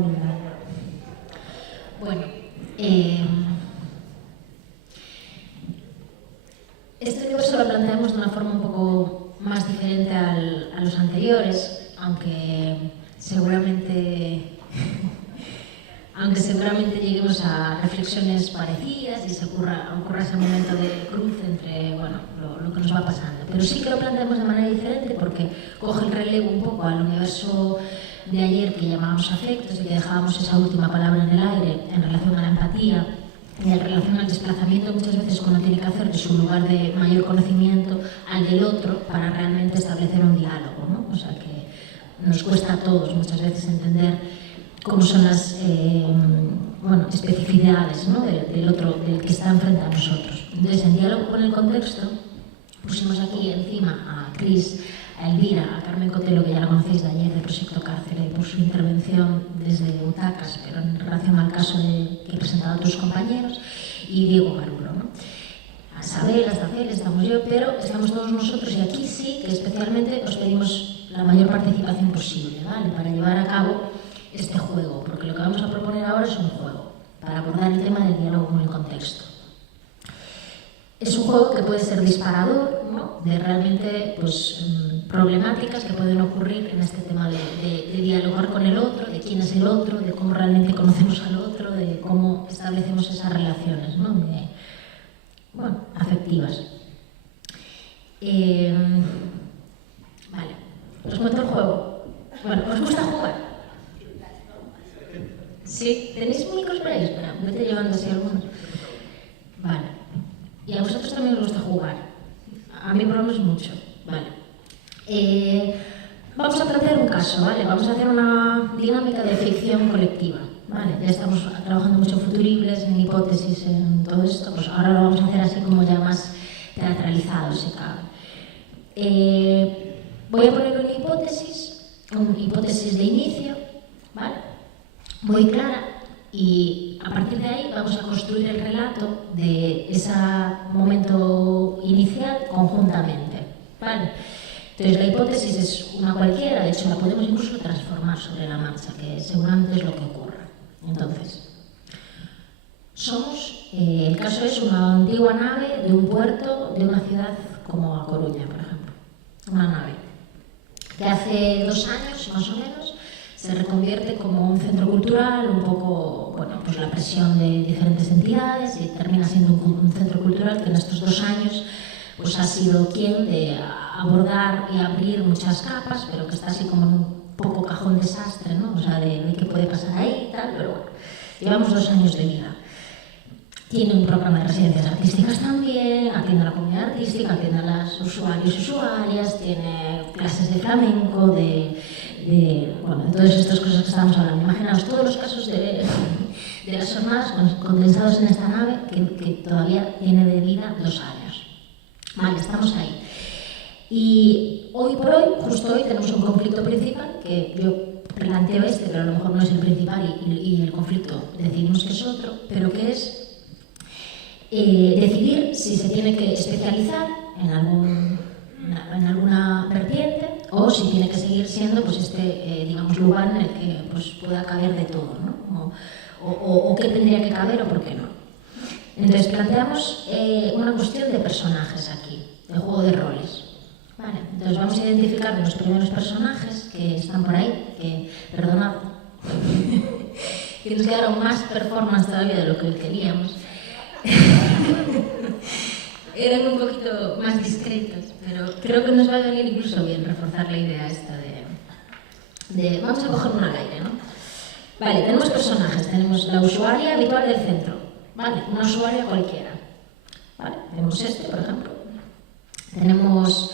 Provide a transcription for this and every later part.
Molina. Bueno, este universo lo planteamos de una forma un poco más diferente a los anteriores, aunque seguramente lleguemos a reflexiones parecidas y se ocurra ese momento de cruce entre lo que nos va pasando. Pero sí que lo planteamos de manera diferente porque coge el relevo un poco al universo de ayer que llamábamos afectos y que dejábamos esa última palabra en el aire en relación a la empatía y en relación al desplazamiento muchas veces que uno tiene que hacer de su lugar de mayor conocimiento al del otro para realmente establecer un diálogo, ¿no? O sea que nos cuesta a todos muchas veces entender cómo son las especificidades, ¿no? del otro, del que está enfrente a nosotros. Entonces, en diálogo con el contexto, pusimos aquí encima a Cris, a Elvira, a Carmen Cotelo, que ya la conocéis de ayer, de Proyecto Cárcel, por su intervención desde Butacas, pero en relación al caso que he presentado a otros compañeros, y Diego Garulo, ¿no? A Sabel, hasta Cel, estamos yo, pero estamos todos nosotros, y aquí sí que especialmente os pedimos la mayor participación posible, ¿vale? Para llevar a cabo este juego, porque lo que vamos a proponer ahora es un juego, para abordar el tema del diálogo con el contexto. Es un juego que puede ser disparador, ¿no? De realmente problemáticas que pueden ocurrir en este tema de dialogar con el otro, de quién es el otro, de cómo realmente conocemos al otro, de cómo establecemos esas relaciones, ¿no? Afectivas. Vale, os cuento el juego. Bueno, ¿os gusta jugar? Sí, ¿tenéis micros por ahí? Espera, vete llevando así algunos. Vale. Y a vosotros también os gusta jugar. A mí por lo menos mucho. Vale. Vamos a plantear un caso, ¿vale? Vamos a hacer una dinámica de ficción colectiva, ¿vale? Ya estamos trabajando mucho en futuribles, en hipótesis, en todo esto, pues ahora lo vamos a hacer así como ya más teatralizado, si cabe. Voy a poner una hipótesis de inicio, ¿vale? Muy clara, y a partir de ahí vamos a construir el relato de ese momento inicial conjuntamente, ¿vale? Entonces la hipótesis es una cualquiera, de hecho la podemos incluso transformar sobre la marcha, que seguramente es lo que ocurra. Entonces, el caso es una antigua nave de un puerto de una ciudad como A Coruña, por ejemplo. Una nave que hace 2 años, más o menos, se reconvierte como un centro cultural, un poco, pues la presión de diferentes entidades, y termina siendo un centro cultural que en estos 2 años pues ha sido quien de abordar y abrir muchas capas, pero que está así como en un poco cajón desastre, ¿no? O sea, de qué puede pasar ahí y tal, pero bueno, llevamos 2 años de vida. Tiene un programa de residencias artísticas también, atiende a la comunidad artística, atiende a los usuarios y usuarias, tiene clases de flamenco, de todas estas cosas que estamos hablando. Imaginaos todos los casos de las jornadas condensados en esta nave que todavía tiene de vida 2 años. Vale, estamos ahí. Y hoy por hoy, justo hoy, tenemos un conflicto principal que yo planteo pero a lo mejor no es el principal y el conflicto decidimos que es otro, pero que es decidir si se tiene que especializar en alguna vertiente o si tiene que seguir siendo pues lugar en el que pues, pueda caber de todo, ¿no? O qué tendría que caber o por qué no. Entonces planteamos una cuestión de personajes aquí, de juego de roles. Vale, entonces vamos a identificar los primeros personajes que están por ahí, que, perdonad, que nos quedaron más performance todavía de lo que queríamos. Eran un poquito más discretos, pero creo que nos va a venir incluso bien reforzar la idea esta de vamos a coger un al aire, ¿no? Vale, tenemos personajes, tenemos la usuaria habitual del centro, vale, una usuaria cualquiera, vale, tenemos por ejemplo, tenemos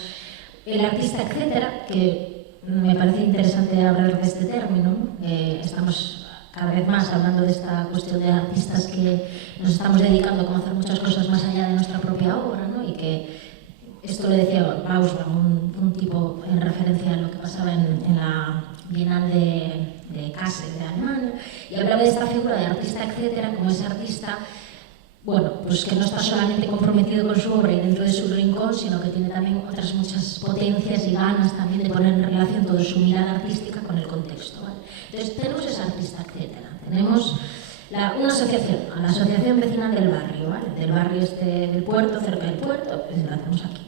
el artista, etcétera, que me parece interesante hablar de este término, ¿no? Estamos cada vez más hablando de esta cuestión de artistas que nos estamos dedicando a conocer muchas cosas más allá de nuestra propia obra, ¿no? Y que esto le decía Bausbaum, un tipo en referencia a lo que pasaba en la Bienal de Kassel de Alemania, y hablaba de esta figura de artista, etcétera, como ese artista, pues que no está solamente comprometido con su obra y dentro de su rincón, sino que tiene también otras muchas potencias y ganas también de poner en relación toda su mirada artística con el contexto. contexto, ¿vale? Entonces, tenemos esa artista, etcétera. Tenemos una asociación, a la Asociación Vecinal del Barrio, ¿vale? Del barrio del puerto, cerca del puerto, pues la hacemos aquí.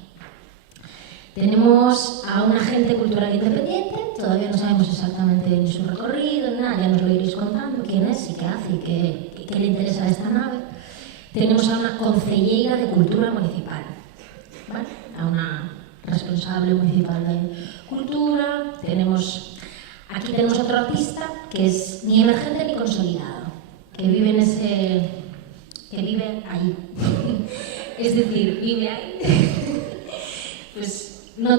Tenemos a un agente cultural independiente, todavía no sabemos exactamente ni su recorrido, ni nada, ya nos lo iréis contando, quién es y qué hace y qué le interesa a esta nave. Tenemos a una concejera de Cultura Municipal, ¿vale? A una responsable municipal de Cultura. Aquí tenemos otro artista que es ni emergente ni consolidado, que vive ahí. Es decir, vive ahí. Pues no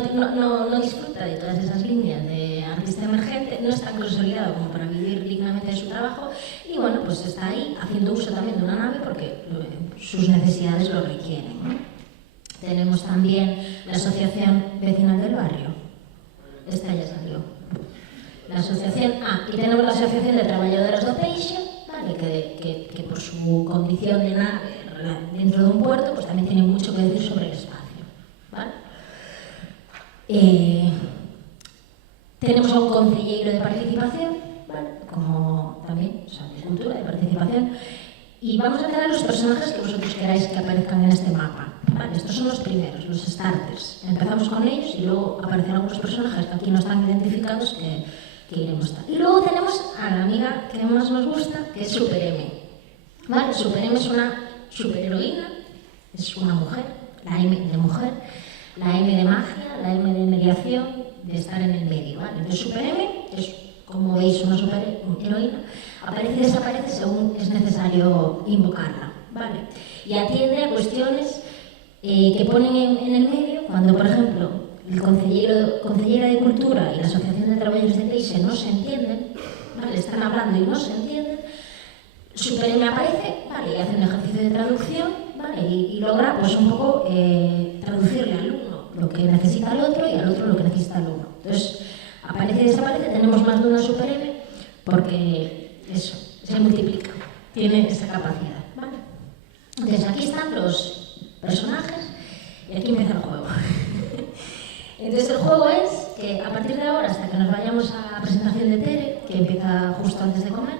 disfruta de todas esas líneas de artista emergente, no está consolidado como para vivir dignamente de su trabajo y bueno, pues está ahí haciendo uso también de una nave porque sus necesidades lo requieren, ¿no? Tenemos también la Asociación Vecinal del Barrio. Esta ya salió. La asociación, y tenemos la Asociación de Trabajadoras do Peixe, ¿vale? que por su condición de nave dentro de un puerto, pues también tiene mucho que decir sobre el espacio, ¿vale? Tenemos a un concejero de participación, ¿vale? Como también, o sea, de cultura, de participación, y vamos a tener los personajes que vosotros queráis que aparezcan en este mapa, ¿vale? Estos son los primeros, los starters. Empezamos con ellos y luego aparecerán algunos personajes que aquí no están identificados que iremos a. Y luego tenemos a la amiga que más nos gusta, que es Super M, ¿vale? Super M es una superheroína, es una mujer, la M de mujer, la M de magia, la M de mediación, de estar en el medio, ¿vale? Entonces Super M es, como veis, una superheroína, aparece y desaparece según es necesario invocarla, ¿vale? Y atiende a cuestiones que ponen en el medio, cuando, por ejemplo, el concejera de Cultura y la Asociación de Trabajadores de Peixe no se entienden, ¿vale? Están hablando y no se entienden, Super M aparece, ¿vale? Y hace un ejercicio de traducción, ¿vale? Y logra, pues, un poco traducirle al uno lo que necesita el otro y al otro lo que necesita el uno. Entonces, aparece y desaparece, tenemos más de una Super M porque eso, se multiplica, tiene esa capacidad, ¿vale? Entonces, aquí están los personajes y aquí empieza el juego. Entonces, el juego es que a partir de ahora, hasta que nos vayamos a la presentación de Tere, que empieza justo antes de comer,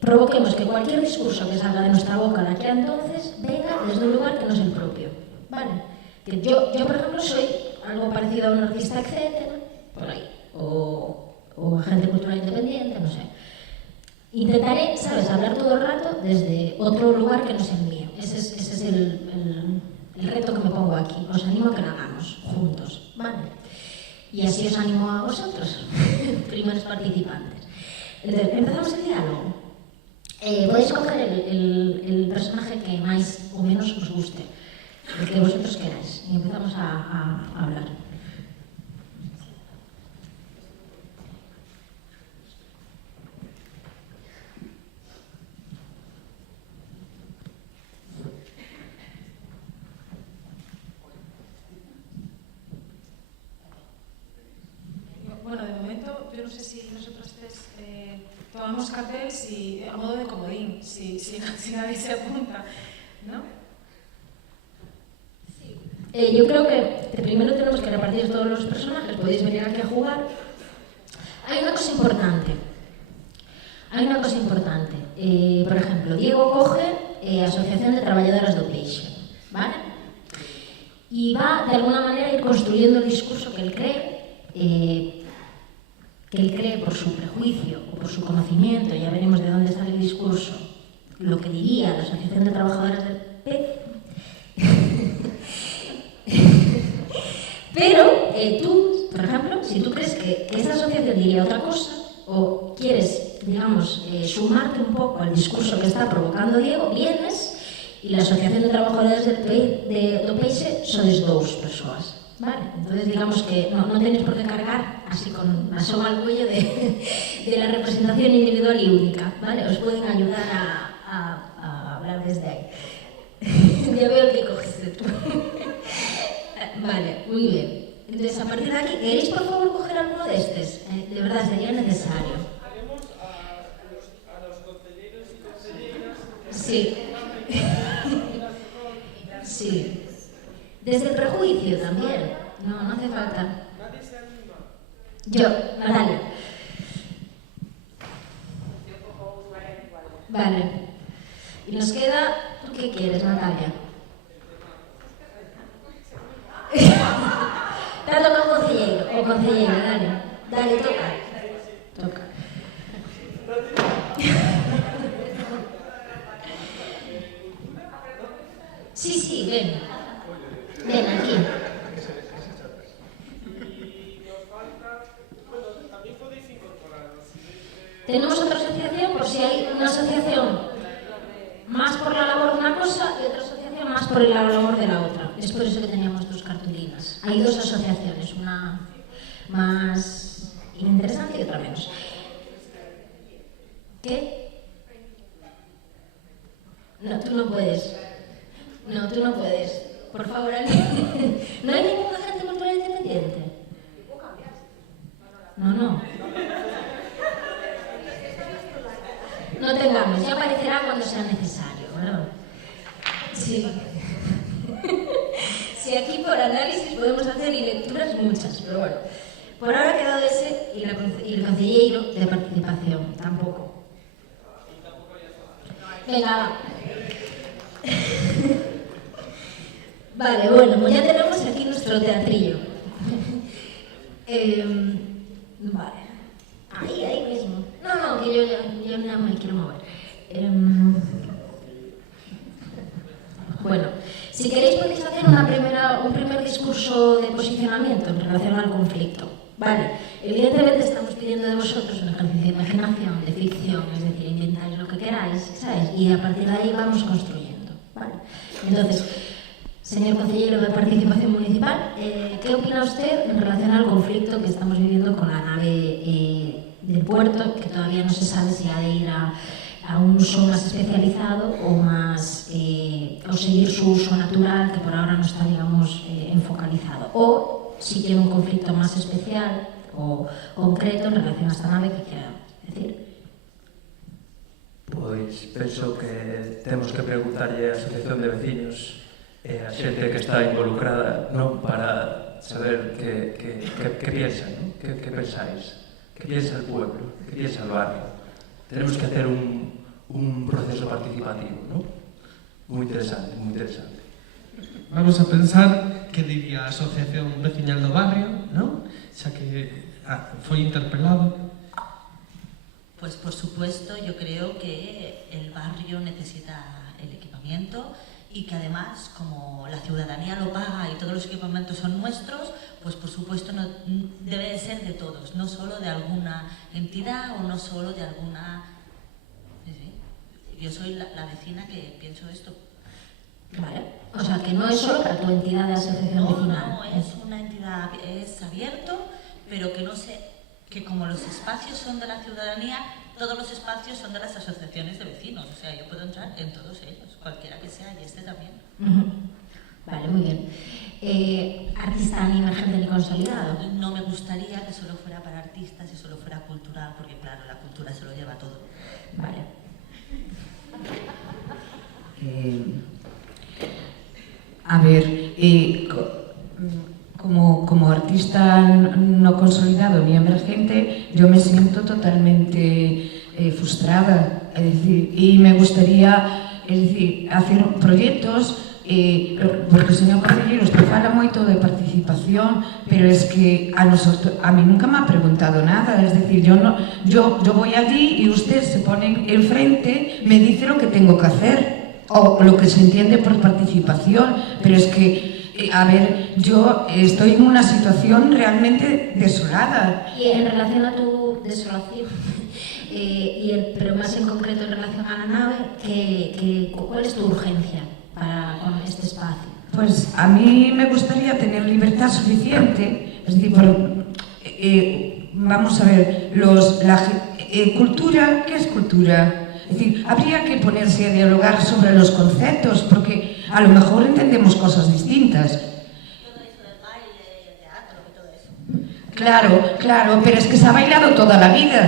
provoquemos que cualquier discurso que salga de nuestra boca de aquí a entonces venga desde un lugar que no es el propio, ¿vale? Que yo, por ejemplo, soy algo parecido a un artista, etcétera, por ahí, o agente cultural independiente, no sé. Intentaré, ¿sabes?, hablar todo el rato desde otro lugar que no sea el mío. Ese es el reto que me pongo aquí. Os animo a que lo hagamos juntos, ¿vale? Y así os animo a vosotros, primeros participantes. Entonces, empezamos el diálogo. Podéis coger el personaje que más o menos os guste, el que vosotros queráis, y empezamos a hablar. Bueno, de momento, yo no sé si nosotros tres tomamos café a modo de comodín, si nadie se apunta, ¿no? Yo creo que primero tenemos que repartir todos los personajes, podéis venir aquí a jugar. Hay una cosa importante. Por ejemplo, Diego coge Asociación de Trabajadoras do Peixe, ¿vale? Y va, de alguna manera, a ir construyendo el discurso que él cree por su prejuicio o por su conocimiento, ya veremos de dónde sale el discurso, lo que diría la Asociación de Trabajadoras del Pez. Pero tú, por ejemplo, si tú crees que esa asociación diría otra cosa, o quieres, digamos, sumarte un poco al discurso que está provocando Diego, vienes y la Asociación de Trabajadoras do Peixe sois dous persoas, vale? Entonces, digamos que no tenéis por qué cargar así con la soga al cuello de la representación individual y única, ¿vale? Os pueden ayudar a hablar desde ahí. Ya veo que coges tú. Vale, muy bien. Entonces, a partir de aquí, ¿queréis por favor coger alguno de estos? De verdad, sería necesario. Haremos a los consejeros y consejeras. Sí. Sí. Desde el prejuicio también. No hace falta. Nadie se anima. Yo, dale. Vale. Y nos queda... ¿Tú qué quieres, Natalia? Te ha tocado concejero o concejera, dale. Dale, toca. Toca. Sí, ven. Ven aquí. Tenemos otra asociación, por si hay una asociación más por la labor de una cosa y otra asociación más por la labor de la otra. Es por eso que teníamos dos cartulinas. Hay dos asociaciones, una más interesante y otra menos. ¿Qué? No, tú no puedes. No, tú no puedes. Por favor, alguien. ¿No hay ningún agente cultural independiente? No. No tengamos, ya aparecerá cuando sea necesario, ¿verdad? Sí. Sí, aquí por análisis podemos hacer y lecturas muchas, pero bueno. Por ahora ha quedado ese y el concejero de participación, tampoco. Venga, va. Vale, bueno, pues ya tenemos aquí nuestro teatrillo. Vale. Ahí mismo. No, que yo no me quiero mover. Bueno, si queréis podéis hacer un primer discurso de posicionamiento en relación al conflicto. Vale, evidentemente estamos pidiendo de vosotros un ejercicio de imaginación, de ficción, es decir, inventáis lo que queráis, ¿sabes? Y a partir de ahí vamos construyendo, ¿vale? Entonces, señor consejero de Participación Municipal, ¿qué opina usted en relación al conflicto que estamos viviendo con la nave del puerto, que todavía no se sabe si ha de ir a un uso más especializado o seguir su uso natural, que por ahora no está, digamos, enfocalizado? O si tiene un conflicto más especial o concreto en relación a esta nave que quiera decir. Pois penso que temos que preguntarlle á Asociación de Veciños e a xente que está involucrada, non, para saber que piensan, non? Que pensáis? Que piensa el pueblo? Que piensa el barrio? Tenemos que hacer un proceso participativo, non? Moi interesante, moi interesante. Vamos a pensar que diría a Asociación Veciñal do Barrio, non? Xa que foi interpelado. Pues por supuesto, yo creo que el barrio necesita el equipamiento y que además, como la ciudadanía lo paga y todos los equipamientos son nuestros, pues por supuesto no, debe de ser de todos, no solo de alguna entidad o no solo de alguna... Yo soy la vecina que pienso esto. Vale, o sea que no es solo para tu entidad de asociación vecinal. No, es una entidad, es abierto, pero que no sé, que como los espacios son de la ciudadanía, todos los espacios son de las asociaciones de vecinos, o sea, yo puedo entrar en todos ellos, cualquiera que sea, y este también. Vale, muy bien. ¿Artista ni emergente ni consolidado? No me gustaría que solo fuera para artistas y solo fuera cultural, porque claro, la cultura se lo lleva todo. Vale. A ver, como artista no consolidado ni emergente, yo me siento totalmente frustrada, es decir, y me gustaría, es decir, hacer proyectos, porque o señor concelleiro usted fala moito de participación, pero es que a mí nunca me ha preguntado nada, es decir, yo voy allí y usted se pone enfrente, me dice lo que tengo que hacer, o lo que se entiende por participación, pero es que, a ver, yo estoy en una situación realmente desolada. Y en relación a tu desolación, pero más en concreto en relación a la nave, ¿cuál es tu urgencia con este espacio? Pues a mí me gustaría tener libertad suficiente, es decir, vamos a ver, cultura, ¿qué es cultura? Es decir, habría que ponerse a dialogar sobre los conceptos, porque a lo mejor entendemos cosas distintas. Todo eso del baile y el teatro y todo eso. Claro, pero es que se ha bailado toda la vida.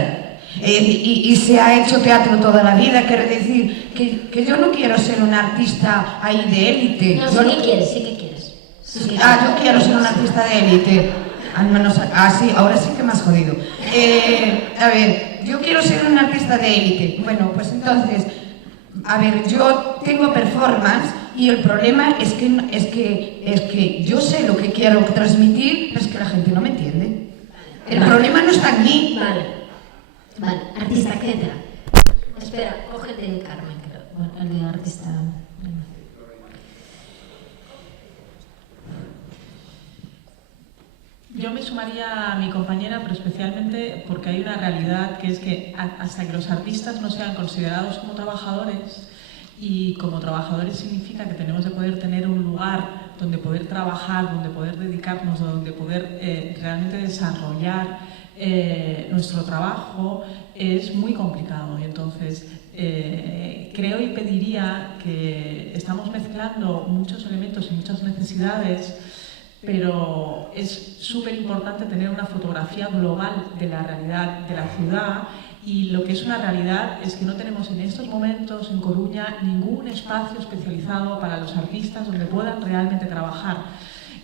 Y se ha hecho teatro toda la vida, quiere decir que yo no quiero ser una artista ahí de élite. No, sí que quieres. Yo quiero ser una artista de élite. Al menos, sí, ahora sí que me has jodido. A ver, yo quiero ser una artista de élite. Bueno, pues entonces, A ver, yo tengo performance y el problema es que yo sé lo que quiero transmitir, pero es que la gente no me entiende. El problema no está en mí. Vale, artista, etcétera. Espera, cógete Carmen, creo. Bueno, el de artista. Yo me sumaría a mi compañera, pero especialmente porque hay una realidad que es que hasta que los artistas no sean considerados como trabajadores, y como trabajadores significa que tenemos que poder tener un lugar donde poder trabajar, donde poder dedicarnos, donde poder realmente desarrollar nuestro trabajo, es muy complicado. Y entonces creo y pediría que estamos mezclando muchos elementos y muchas necesidades, pero es súper importante tener una fotografía global de la realidad de la ciudad. Y lo que es una realidad es que no tenemos en estos momentos en Coruña ningún espacio especializado para los artistas donde puedan realmente trabajar.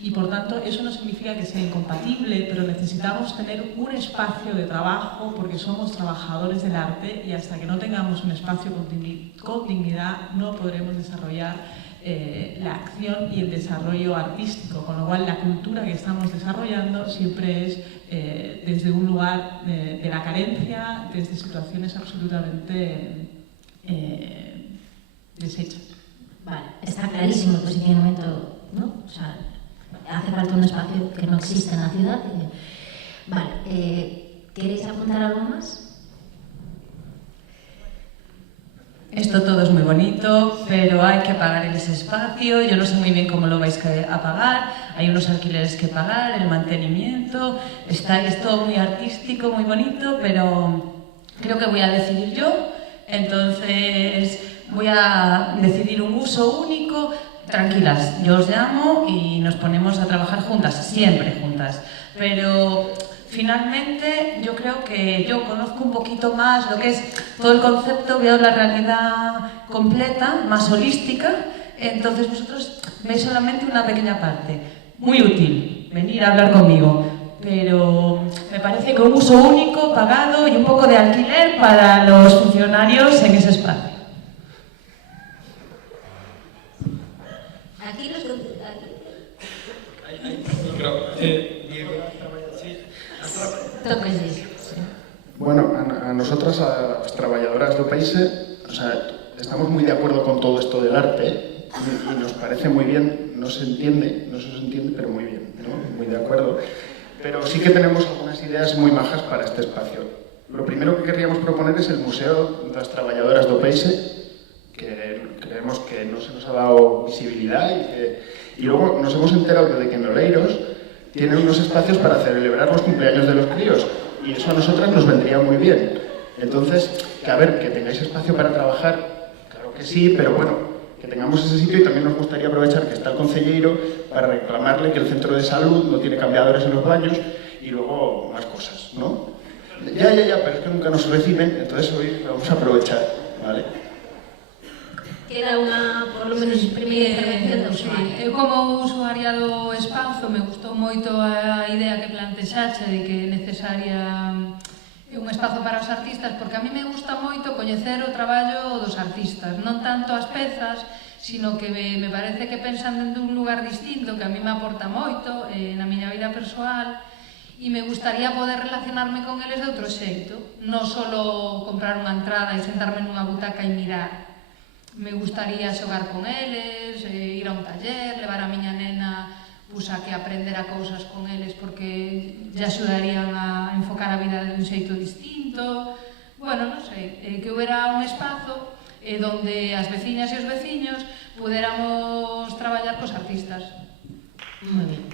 Y por tanto eso no significa que sea incompatible, pero necesitamos tener un espacio de trabajo porque somos trabajadores del arte, y hasta que no tengamos un espacio con dignidad no podremos desarrollar la acción y el desarrollo artístico, con lo cual la cultura que estamos desarrollando siempre es desde un lugar de la carencia, desde situaciones absolutamente deshechas. Vale, está clarísimo el posicionamiento, ¿no? O sea, hace falta un espacio que no existe en la ciudad. Vale, ¿queréis apuntar algo más? Esto todo es muy bonito, pero hay que pagar ese espacio. Yo no sé muy bien cómo lo vais a pagar. Hay unos alquileres que pagar, el mantenimiento. Es todo muy artístico, muy bonito, pero creo que voy a decidir yo. Entonces voy a decidir un uso único. Tranquilas, yo os llamo y nos ponemos a trabajar juntas, siempre juntas. Pero finalmente, yo creo que yo conozco un poquito más lo que es todo el concepto, veo la realidad completa, más holística, entonces vosotros veis solamente una pequeña parte. Muy útil venir a hablar conmigo, pero me parece que un uso único, pagado y un poco de alquiler para los funcionarios en ese espacio. Aquí los... Bueno, a nosotras, a las traballadoras do paíse, o sea, estamos muy de acuerdo con todo esto del arte y nos parece muy bien, no se os entiende, pero muy bien, ¿no? Muy de acuerdo. Pero sí que tenemos algunas ideas muy majas para este espacio. Lo primero que querríamos proponer es el Museo das Traballadoras do Paíse, que creemos que no se nos ha dado visibilidad y luego nos hemos enterado de que en Oleiros tienen unos espacios para celebrar los cumpleaños de los críos y eso a nosotras nos vendría muy bien. Entonces, que tengáis espacio para trabajar, claro que sí, pero bueno, que tengamos ese sitio, y también nos gustaría aprovechar que está el concelleiro para reclamarle que el centro de salud no tiene cambiadores en los baños y luego más cosas, ¿no? Ya, pero es que nunca nos reciben, entonces hoy lo vamos a aprovechar, ¿vale? Queda por lo menos, primeira intervención do usuario. Eu como usuaria do espazo me gustou moito a idea que plantexache de que é necesaria un espazo para os artistas, porque a mí me gusta moito coñecer o traballo dos artistas, non tanto as pezas, sino que me parece que pensan dentro un lugar distinto que a mí me aporta moito na miña vida persoal, e me gustaría poder relacionarme con eles de outro xeito, non só comprar unha entrada e sentarme nunha butaca e mirar. Me gustaría xogar con eles, ir a un taller, levar a miña nena a que aprendera cousas con eles porque lle axudarían a enfocar a vida de un xeito distinto. Bueno, non sei, que houbera un espazo donde as veciñas e os veciños puderamos traballar cos artistas. Muy bien.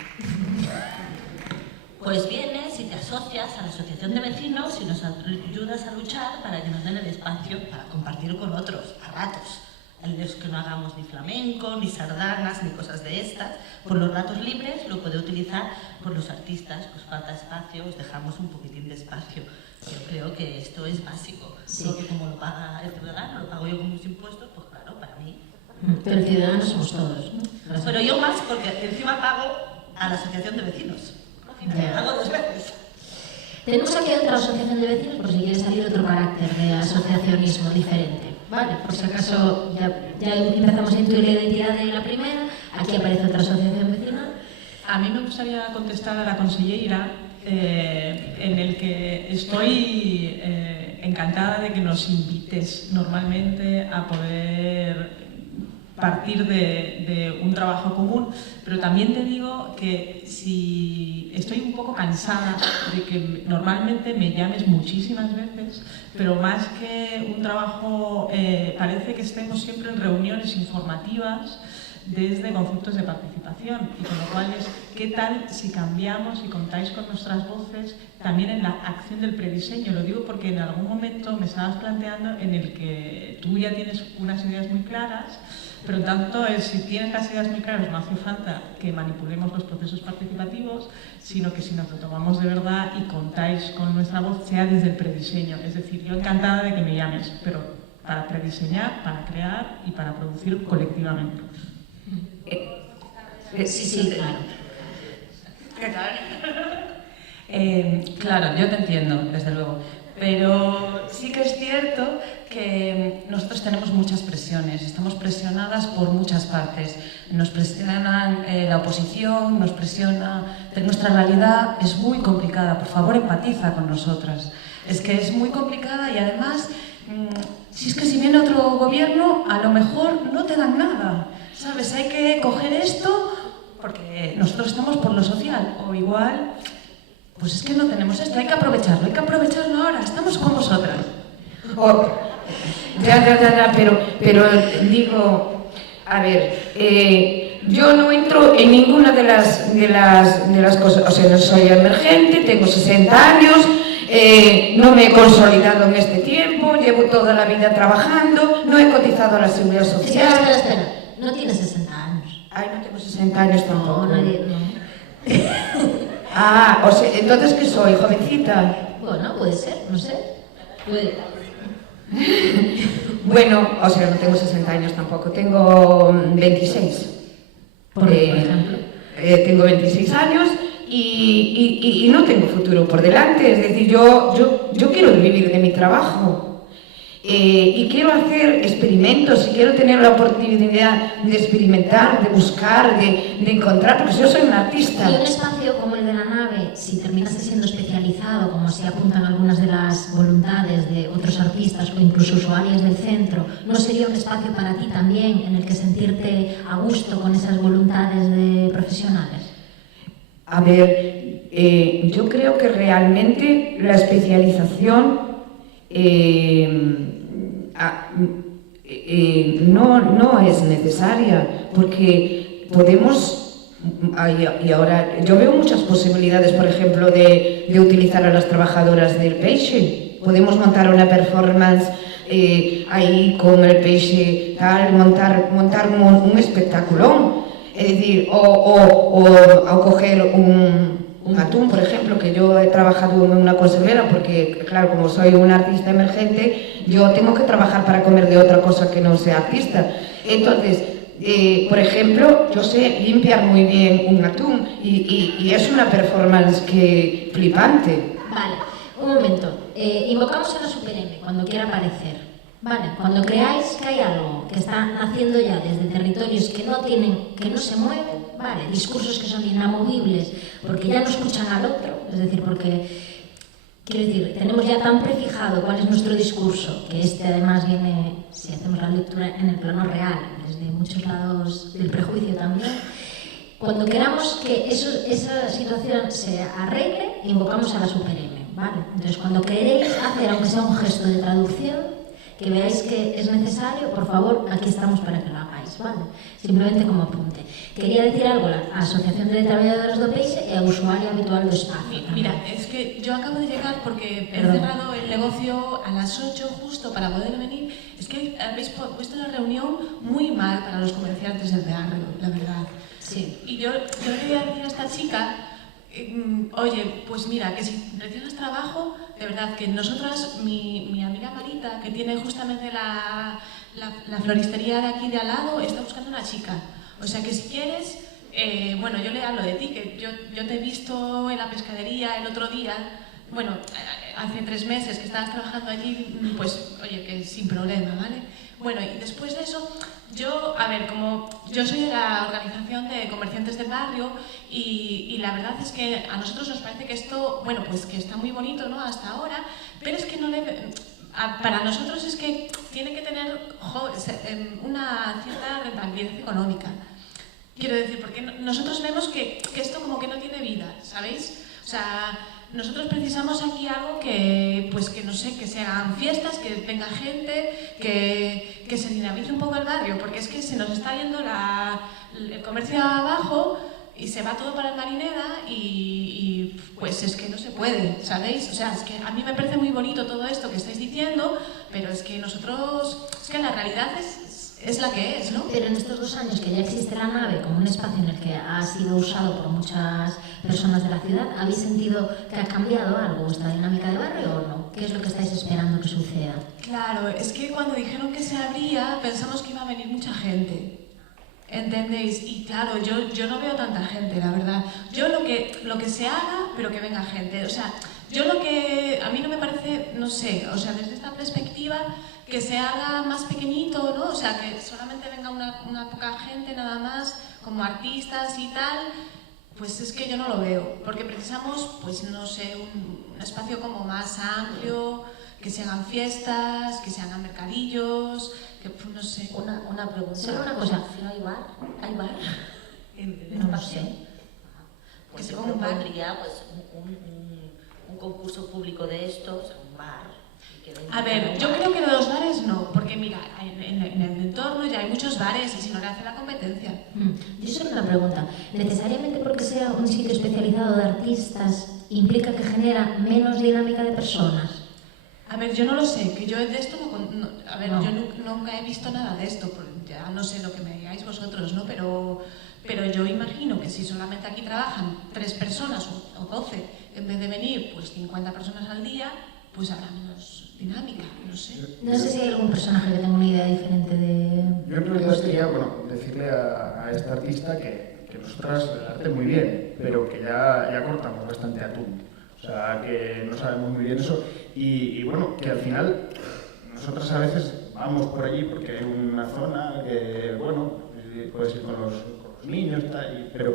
Pues vienes y te asocias a la asociación de vecinos y nos ayudas a luchar para que nos den el espacio para compartir con otros, a ratos. En los que no hagamos ni flamenco, ni sardanas, ni cosas de estas. Por los ratos libres lo puede utilizar por los artistas, pues falta espacio, os dejamos un poquitín de espacio. Yo creo que esto es básico, sí. Porque como lo paga el ciudadano, lo pago yo con mis impuestos, pues claro, para mí. Pero ciudadanos somos todos, ¿no? Pero yo más, porque encima pago a la asociación de vecinos. Hago 2 veces. Tenemos aquí otra asociación de vecinos, por si quiere salir otro carácter de asociacionismo diferente. Vale, por si acaso ya empezamos a intuir la identidad de la primera, aquí aparece otra asociación vecinal. A mí me gustaría contestar a la consellera en el que estoy encantada de que nos invites normalmente a poder partir de un trabajo común, pero también te digo que si estoy un poco cansada de que normalmente me llames muchísimas veces, pero más que un trabajo parece que estemos siempre en reuniones informativas desde conceptos de participación, y con lo cual es qué tal si cambiamos y contáis con nuestras voces también en la acción del prediseño. Lo digo porque en algún momento me estabas planteando en el que tú ya tienes unas ideas muy claras, pero tanto si tienes las ideas muy claras no hace falta que manipulemos los procesos participativos, sino que si nos lo tomamos de verdad y contáis con nuestra voz sea desde el prediseño. Es decir, yo encantada de que me llames, pero para prediseñar, para crear y para producir colectivamente. Sí, claro. ¿Qué tal? Claro, yo te entiendo, desde luego. Pero sí que es cierto que nosotros tenemos muchas presiones, estamos presionadas por muchas partes. Nos presionan la oposición, nos presiona... Nuestra realidad es muy complicada, por favor empatiza con nosotras. Es que es muy complicada y además, si es que si viene otro gobierno, a lo mejor no te dan nada. ¿Sabes? Hay que coger esto porque nosotros estamos por lo social, o igual, pues es que no tenemos esto, hay que aprovecharlo ahora, estamos con vosotras. Pero digo, a ver, yo no entro en ninguna de las cosas, o sea, no soy emergente, tengo 60 años, no me he consolidado en este tiempo, llevo toda la vida trabajando, no he cotizado a la Seguridad Social. Espera. No tienes 60 años. Ay, no tengo 60 años tampoco. No, nadie, no. O sea, entonces, ¿qué soy? ¿Jovencita? Bueno, puede ser, no sé. Puede. Bueno, o sea, no tengo 60 años tampoco, tengo 26. Por ejemplo. Tengo 26 años y no tengo futuro por delante. Es decir, yo quiero vivir de mi trabajo. Y quiero hacer experimentos, y quiero tener la oportunidad de experimentar, de buscar, de encontrar, porque yo soy una artista. Y un espacio como el de la nave, si terminase siendo especializado, como así apuntan algunas de las voluntades de otros artistas o incluso usuarios del centro, ¿no sería un espacio para ti también en el que sentirte a gusto con esas voluntades de profesionales? A ver, yo creo que realmente la especialización no es necesaria, porque podemos, y ahora yo veo muchas posibilidades, por ejemplo, de utilizar a las trabajadoras del peixe. Podemos montar una performance ahí con el peixe, tal, montar un espectáculo, es decir, o coger un atún, por ejemplo, que yo he trabajado en una conservera porque, claro, como soy una artista emergente, yo tengo que trabajar para comer de otra cosa que no sea artista. Entonces, por ejemplo, yo sé limpiar muy bien un atún y es una performance flipante. Vale, un momento. Invocamos a la Super M cuando quiera aparecer. Vale, cuando creáis que hay algo que está naciendo ya desde territorios que no se mueven, vale, discursos que son inamovibles, porque ya no escuchan al otro, es decir, porque, quiero decir, tenemos ya tan prefijado cuál es nuestro discurso, que además viene, si hacemos la lectura en el plano real, desde muchos lados del prejuicio también. Cuando queramos que esa situación se arregle, invocamos a la Super M, ¿vale? Entonces, cuando queréis hacer, aunque sea un gesto de traducción, que veáis que es necesario, por favor, aquí estamos para que lo hagáis, ¿vale? Simplemente como apunte. Quería decir algo a la Asociación de Trabajadoras do Peixe e a usuario habitual do espacio. Mira, es que yo acabo de llegar porque he cerrado el negocio a las 8 justo para poder venir. Es que habéis puesto la reunión muy mal para los comerciantes del barrio, la verdad. Sí. Y yo le quería decir a esta chica, oye, pues mira, que si necesitas trabajo, de verdad, que nosotras, mi amiga Marita, que tiene justamente la floristería de aquí de al lado, está buscando una chica. O sea que si quieres, bueno, yo le hablo de ti, que yo te he visto en la pescadería el otro día, bueno, hace 3 meses que estabas trabajando allí, pues oye, que sin problema, ¿vale? Bueno, y después de eso, yo, a ver, como yo soy de la organización de comerciantes del barrio y la verdad es que a nosotros nos parece que esto, bueno, pues que está muy bonito, ¿no?, hasta ahora, pero es que no le... Para nosotros es que tiene que tener una cierta rentabilidad económica. Quiero decir, porque nosotros vemos que esto como que no tiene vida, ¿sabéis? O sea, nosotros precisamos aquí algo que, pues que no sé, que se hagan fiestas, que venga gente, que se dinamice un poco el barrio, porque es que se nos está yendo el comercio abajo y se va todo para el Marineda y pues es que no se puede, ¿sabéis? O sea, es que a mí me parece muy bonito todo esto que estáis diciendo, pero es que nosotros, es que la realidad es la que es, ¿no? Pero en estos 2 años que ya existe la nave como un espacio en el que ha sido usado por muchas personas de la ciudad, ¿habéis sentido que ha cambiado algo vuestra dinámica de barrio o no? ¿Qué es lo que estáis esperando que suceda? Claro, es que cuando dijeron que se abría pensamos que iba a venir mucha gente. ¿Entendéis? Y claro, yo no veo tanta gente, la verdad. Yo lo que se haga, pero que venga gente. O sea, yo a mí no me parece, no sé, o sea, desde esta perspectiva, que se haga más pequeñito, ¿no? O sea, que solamente venga una poca gente nada más, como artistas y tal, pues es que yo no lo veo. Porque precisamos, pues no sé, un espacio como más amplio, que se hagan fiestas, que se hagan mercadillos, que pues no sé. Una pregunta. Solo una cosa. ¿Hay bar? ¿Hay bar? No lo sé. Pues se propondría pues, un concurso público de estos, un bar. A ver, yo creo que de los bares no, porque mira, en el entorno ya hay muchos bares y si no le hace la competencia. Yo solo una pregunta. ¿Necesariamente porque sea un sitio especializado de artistas implica que genera menos dinámica de personas? A ver, yo no lo sé, que yo de esto yo nunca he visto nada de esto, ya no sé lo que me digáis vosotros, ¿no? Pero yo imagino que si solamente aquí trabajan 3 personas o 12, en vez de venir pues 50 personas al día, pues habrá menos dinámica, no sé. No sé si hay algún personaje que tenga una idea diferente de... Yo en realidad quería, decirle a esta artista que nosotras el arte muy bien, pero que ya cortamos bastante atún. O sea, que no sabemos muy bien eso. Y bueno, que al final nosotras a veces vamos por allí porque hay una zona que, bueno, puedes ir con los niños, pero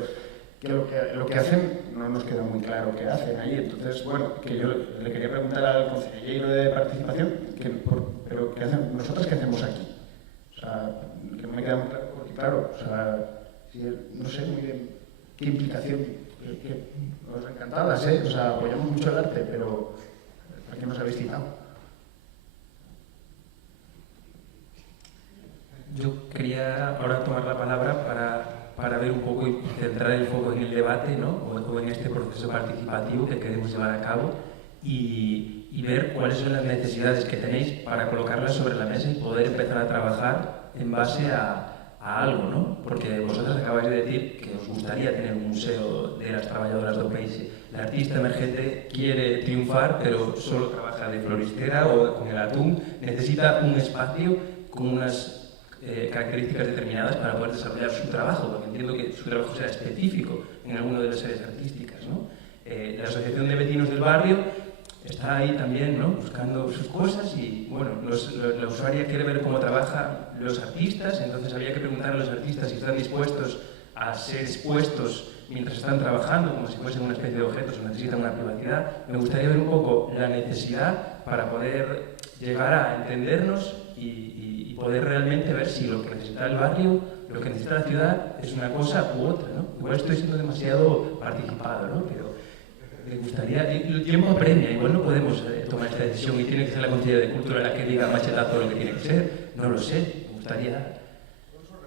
que lo que hacen no nos queda muy claro qué hacen ahí. Entonces, bueno, que yo le quería preguntar al consejero de participación, pero ¿qué hacen? ¿Nosotras qué hacemos aquí? O sea, que no me queda muy claro, porque claro, o sea, no sé muy bien qué implicación. Nos encantadas, o sea, apoyamos mucho el arte, pero ¿para qué nos habéis citado? Yo quería ahora tomar la palabra para ver un poco y centrar el foco en el debate, ¿no? o en este proceso participativo que queremos llevar a cabo y ver cuáles son las necesidades que tenéis para colocarlas sobre la mesa y poder empezar a trabajar en base a algo, ¿no? Porque vosotras acabáis de decir que os gustaría tener un museo de las traballadoras do peixe. El artista emergente quiere triunfar, pero solo trabaja de floristera o con el atún. Necesita un espacio con unas características determinadas para poder desarrollar su trabajo, porque entiendo que su trabajo será específico en alguna de las áreas artísticas, ¿no? La Asociación de Vecinos del Barrio está ahí también, ¿no? Buscando sus cosas y, bueno, la usuaria quiere ver cómo trabajan los artistas, entonces había que preguntar a los artistas si están dispuestos a ser expuestos mientras están trabajando, como si fuesen una especie de objetos o necesitan una privacidad. Me gustaría ver un poco la necesidad para poder llegar a entendernos y poder realmente ver si lo que necesita el barrio, lo que necesita la ciudad es una cosa u otra, ¿no? Igual estoy siendo demasiado participado, ¿no? Pero me gustaría, el tiempo apremia, igual no podemos tomar esta decisión y tiene que ser la Consellería de Cultura la que diga machetazo lo que tiene que ser, no lo sé, me gustaría...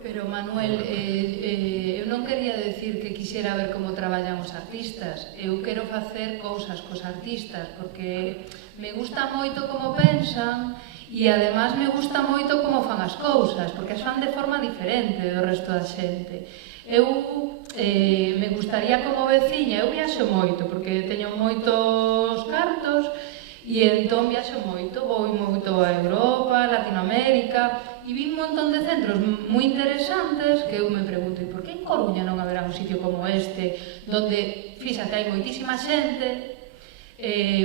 Pero Manuel, eu non quería decir que quixera ver como traballan os artistas, eu quero facer cousas cos artistas, porque me gusta moito como pensan e ademais me gusta moito como fan as cousas, porque as fan de forma diferente do resto da xente. Eu me gustaría como veciña, eu viaxo moito, porque teño moitos cartos, e entón viaxo moito, vou moito a Europa, Latinoamérica, e vi un montón de centros moi interesantes que eu me pregunto, por que en Coruña non haberá un sitio como este, donde, fíxate, hai moitísima xente,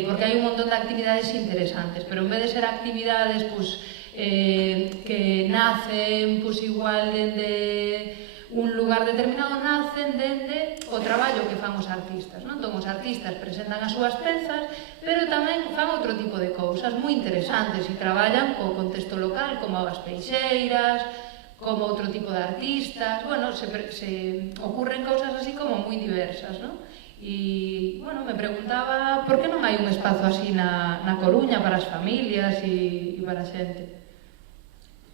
porque hai un montón de actividades interesantes, pero en vez de ser actividades, pues, que nacen pois igual dende un lugar determinado, nacen dende o traballo que fan os artistas, non? Entón, os artistas presentan as súas pezas, pero tamén fan outro tipo de cousas moi interesantes e traballan co contexto local, como as peixeiras, como outro tipo de artistas, bueno, se ocurren cousas así como moi diversas, non? E, bueno, me preguntaba por que non hai un espazo así na Coruña para as familias e para a xente.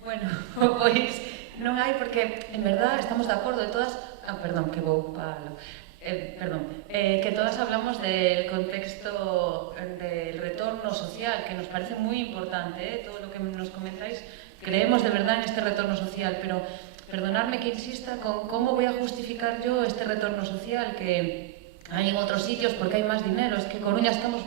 Bueno, pois non hai porque, en verdad, estamos de acordo de todas... perdón, que vou para... que todas hablamos del contexto del retorno social, que nos parece moi importante, todo lo que nos comentáis. Creemos de verdad en este retorno social, pero perdonadme que insista con cómo voy a justificar yo este retorno social que hay en otros sitios porque hay más dinero. Es que en Coruña estamos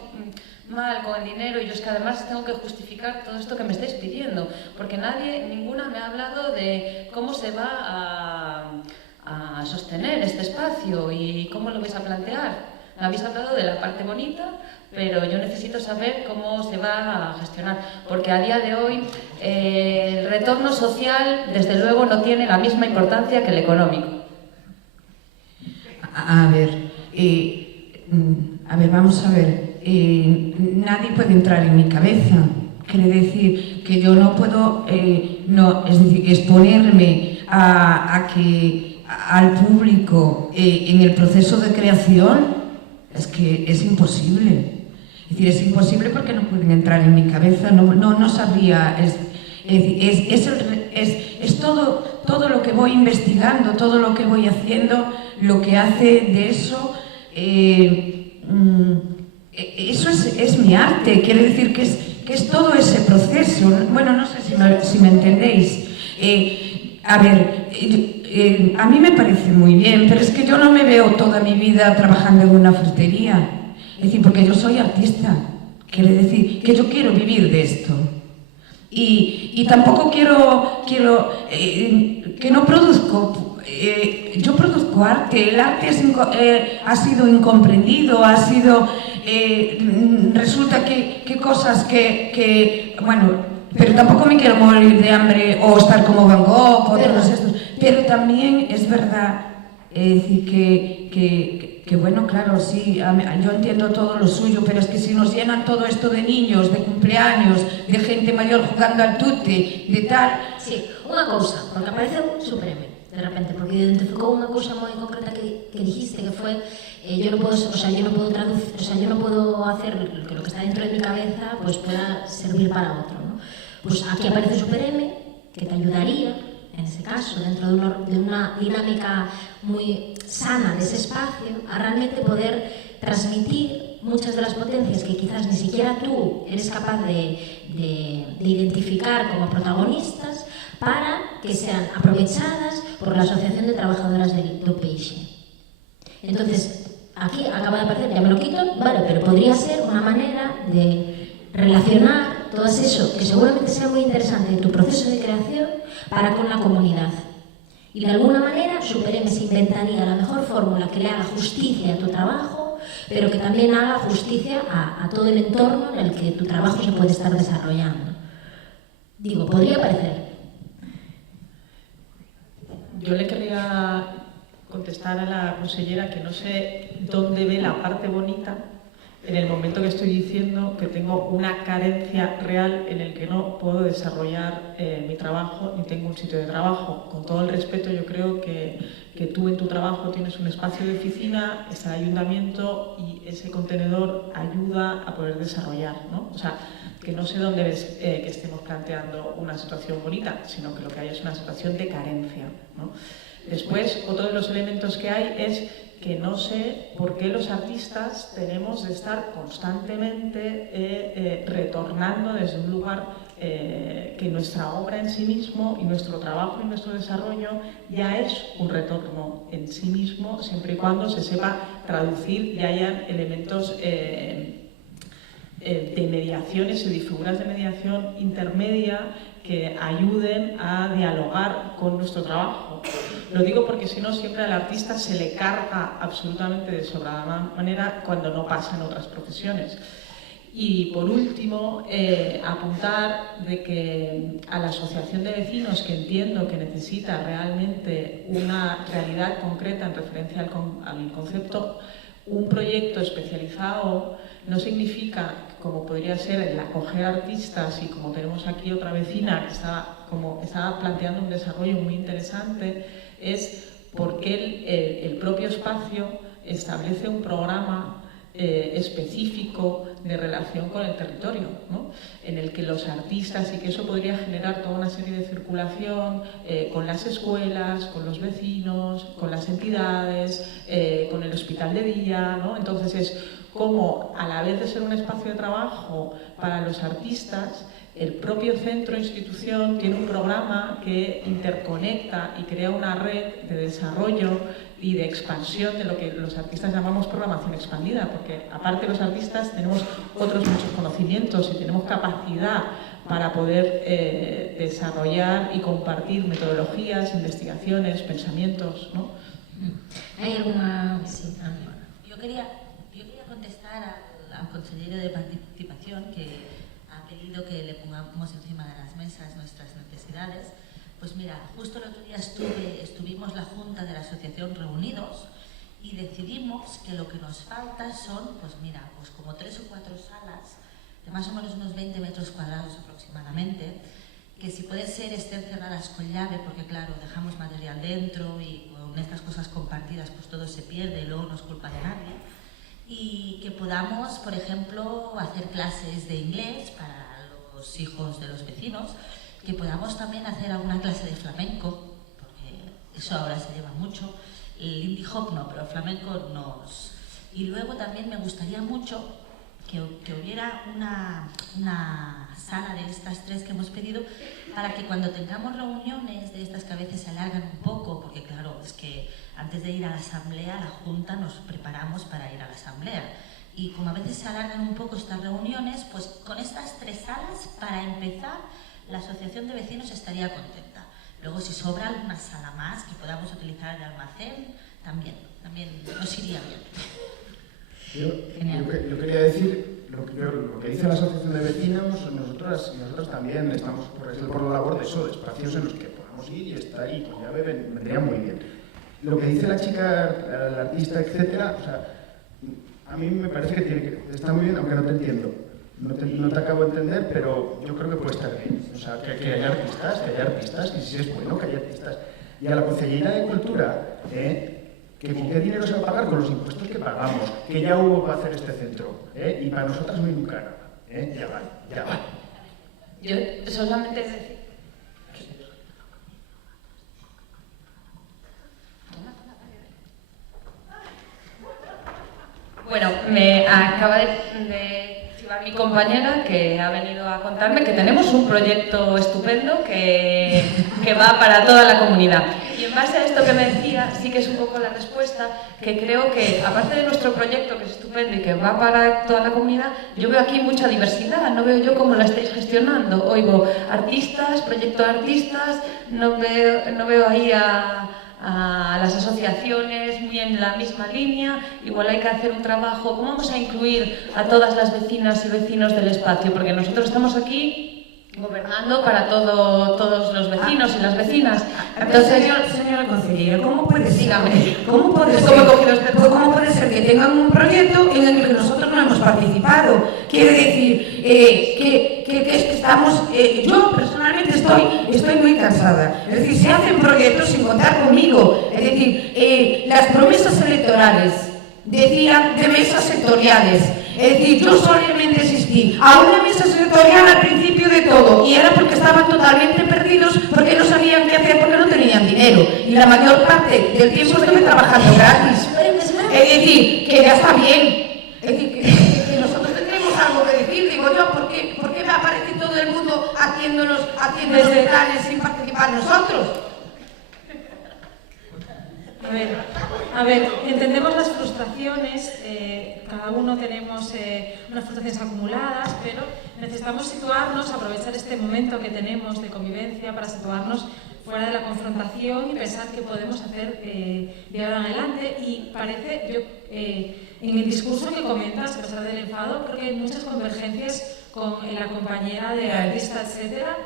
mal con el dinero y yo es que además tengo que justificar todo esto que me estáis pidiendo, porque ninguna me ha hablado de cómo se va a sostener este espacio y cómo lo vais a plantear. Me habéis hablado de la parte bonita, pero yo necesito saber cómo se va a gestionar, porque a día de hoy el retorno social, desde luego, no tiene la misma importancia que el económico. A ver, vamos a ver. Nadie puede entrar en mi cabeza. Quiere decir que yo no puedo exponerme al público en el proceso de creación. Es que es imposible. Es decir, es imposible porque no pueden entrar en mi cabeza. No sabría. Es todo lo que voy investigando, todo lo que voy haciendo, lo que hace de eso. Eso es mi arte, quiere decir que es todo ese proceso. Bueno, no sé si me entendéis. A ver, a mí me parece muy bien, pero es que yo no me veo toda mi vida trabajando en una frutería. Es decir, porque yo soy artista, quiere decir que yo quiero vivir de esto. Y tampoco quiero que no produzco. Yo produzco arte. El arte ha sido incomprendido, ha sido... resulta que cosas bueno, pero tampoco me quiero morir de hambre o estar como Van Gogh o todos estos. Pero también es verdad, decir que bueno, claro, sí, yo entiendo todo lo suyo, pero es que si nos llenan todo esto de niños, de cumpleaños, de gente mayor jugando al tute, de tal... Sí, unha cousa, porque aparece un supreme, de repente, porque identificou unha cousa moi concreta que dijiste, que foi yo no puedo traducir, yo no puedo hacer que lo que está dentro de mi cabeza pues pueda servir para otro, ¿no? Pues aquí aparece Super-M, que te ayudaría, en ese caso, dentro de una dinámica muy sana de ese espacio, a realmente poder transmitir muchas de las potencias que quizás ni siquiera tú eres capaz de identificar como protagonistas para que sean aprovechadas por la Asociación de Trabajadoras do Peixe. Entonces, aquí acaba de aparecer, ya me lo quito, vale, pero podría ser una manera de relacionar todo eso, que seguramente sea muy interesante en tu proceso de creación, para con la comunidad. Y de alguna manera, Super-M se inventaría la mejor fórmula que le haga justicia a tu trabajo, pero que también haga justicia a todo el entorno en el que tu trabajo se puede estar desarrollando. Digo, podría parecer. Yo le quería contestar a la consellera que no sé dónde ve la parte bonita en el momento que estoy diciendo que tengo una carencia real en el que no puedo desarrollar mi trabajo ni tengo un sitio de trabajo. Con todo el respeto, yo creo que tú en tu trabajo tienes un espacio de oficina, está el ayuntamiento y ese contenedor ayuda a poder desarrollar, ¿no? O sea, que no sé dónde ves que estemos planteando una situación bonita, sino que lo que hay es una situación de carencia, ¿no? Después, otro de los elementos que hay es que no sé por qué los artistas tenemos de estar constantemente retornando desde un lugar que nuestra obra en sí mismo y nuestro trabajo y nuestro desarrollo ya es un retorno en sí mismo, siempre y cuando se sepa traducir y hayan elementos de mediaciones y de figuras de mediación intermedia que ayuden a dialogar con nuestro trabajo. Lo digo porque si no siempre al artista se le carga absolutamente de sobrada manera cuando no pasa en otras profesiones. Y por último, apuntar de que a la asociación de vecinos, que entiendo que necesita realmente una realidad concreta en referencia al concepto, un proyecto especializado no significa, como podría ser el acoger artistas, y como tenemos aquí otra vecina que está planteando un desarrollo muy interesante, es porque el propio espacio establece un programa específico de relación con el territorio, ¿no? En el que los artistas, y que eso podría generar toda una serie de circulación con las escuelas, con los vecinos, con las entidades, con el hospital de día, ¿no? Entonces es como, a la vez de ser un espacio de trabajo para los artistas, el propio centro o institución tiene un programa que interconecta y crea una red de desarrollo y de expansión de lo que los artistas llamamos programación expandida, porque aparte de los artistas tenemos otros muchos conocimientos y tenemos capacidad para poder desarrollar y compartir metodologías, investigaciones, pensamientos, ¿no? ¿Hay alguna...? Sí, Yo quería contestar al consejero de participación que ha pedido que le pongamos encima de las mesas nuestras necesidades. Pues mira, justo el otro día estuvimos la Junta de la Asociación reunidos y decidimos que lo que nos falta son, pues mira, pues como 3 o 4 salas de más o menos unos 20 metros cuadrados aproximadamente, que si pueden ser estén cerradas con llave, porque claro, dejamos material dentro y con estas cosas compartidas pues todo se pierde y luego no es culpa de nadie. Y que podamos, por ejemplo, hacer clases de inglés para los hijos de los vecinos, que podamos también hacer alguna clase de flamenco, porque eso ahora se lleva mucho, el indie hop no, pero el flamenco nos... Y luego también me gustaría mucho que hubiera una sala de estas 3 que hemos pedido, para que cuando tengamos reuniones de estas que a veces se alargan un poco, porque claro, es que antes de ir a la asamblea, la Junta nos preparamos para ir a la asamblea. Y como a veces se alargan un poco estas reuniones, pues con estas 3 salas, para empezar, la asociación de vecinos estaría contenta. Luego, si sobra alguna sala más que podamos utilizar el almacén, también nos iría bien. Yo quería decir lo que dice la asociación de vecinos. Nosotros también estamos por la labor de eso, de espacios en los que podamos ir y estar ahí, con llave vendría muy bien. Lo que dice la chica, el artista, etcétera, o sea, a mí me parece que está muy bien, aunque no te entiendo. No te acabo de entender, pero yo creo que puede estar bien. O sea, que haya artistas, y si es bueno que haya artistas. Y a la Consellería de Cultura, que con qué dinero se va a pagar, con los impuestos que pagamos, que ya hubo para hacer este centro, y para nosotras no hay nunca nada. Ya vale. Yo solamente decir... Bueno, me acaba de mi compañera, que ha venido a contarme que tenemos un proyecto estupendo que va para toda la comunidad. Y en base a esto que me decía, sí que es un poco la respuesta, que creo que, aparte de nuestro proyecto, que es estupendo y que va para toda la comunidad, yo veo aquí mucha diversidad, no veo yo cómo la estáis gestionando. Oigo artistas, proyecto de artistas, no veo ahí a las asociaciones muy en la misma línea. Igual hay que hacer un trabajo. ¿Cómo vamos a incluir a todas las vecinas y vecinos del espacio? Porque nosotros estamos aquí gobernando para todos los vecinos y las vecinas. Entonces, señora consejera, ¿cómo puede ser que tengan un proyecto en el que nosotros no hemos participado? Quiere decir que estamos... yo personalmente estoy muy cansada. Es decir, se hacen proyectos sin contar conmigo. Es decir, las promesas electorales decían de mesas sectoriales. Es decir, yo solamente asistí a una mesa sectorial al principio de todo, y era porque estaban totalmente perdidos, porque no sabían qué hacer, porque no tenían dinero. Y la mayor parte del tiempo estuve trabajando gratis. Es decir, que ya está bien. Es decir, que nosotros tendremos algo que decir. Digo yo, ¿por qué me aparece todo el mundo haciéndonos planes sin participar nosotros? A ver, entendemos las frustraciones, cada uno tenemos unas frustraciones acumuladas, pero necesitamos situarnos, aprovechar este momento que tenemos de convivencia para situarnos fuera de la confrontación y pensar qué podemos hacer de ahora en adelante. Y parece, en el discurso que comentas, a pesar del enfado, creo que hay muchas convergencias con la compañera de artista, etcétera,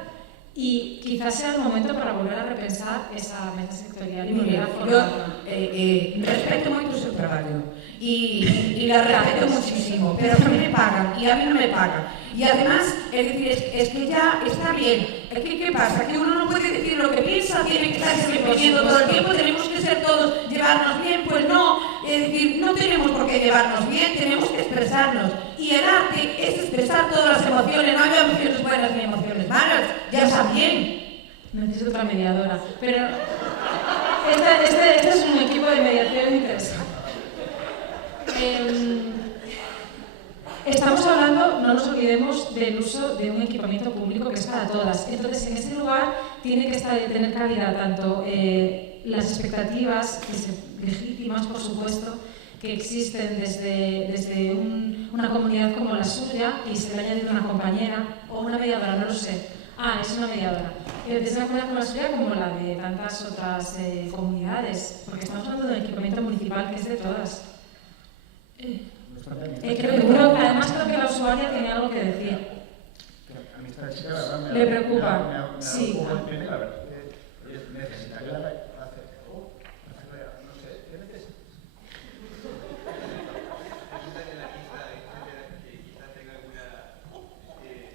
y quizás sea el momento para volver a repensar esa mesa sectorial y volver a formarla. Respeto moito o seu traballo y la respeto muchísimo, pero a mí me pagan y a mí no me pagan. Y además, es decir, es que ya está bien. ¿Qué pasa? Que uno no puede decir lo que piensa, tiene que estarse repitiendo todo el tiempo, tenemos que ser todos, llevarnos bien, pues no. Es decir, no tenemos por qué llevarnos bien, tenemos que expresarnos. Y el arte es expresar todas las emociones, no hay emociones buenas ni emociones malas, ya está bien. Necesito otra mediadora, pero este es un equipo de mediación interesante. Estamos hablando, no nos olvidemos, del uso de un equipamiento público que es para todas. Entonces, en ese lugar tiene que tener cabida tanto las expectativas legítimas, por supuesto, que existen desde una comunidad como la suya, y se le ha añadido una compañera o una mediadora, no lo sé. Es una mediadora. Desde una comunidad como la suya, como la de tantas otras comunidades, porque estamos hablando de un equipamiento municipal que es de todas. Además creo que la usuaria tiene algo que decir. A mí esta chica, la verdad, ¿Le preocupa? Sí. Necesitaría hacer... no sé, ¿qué necesitas?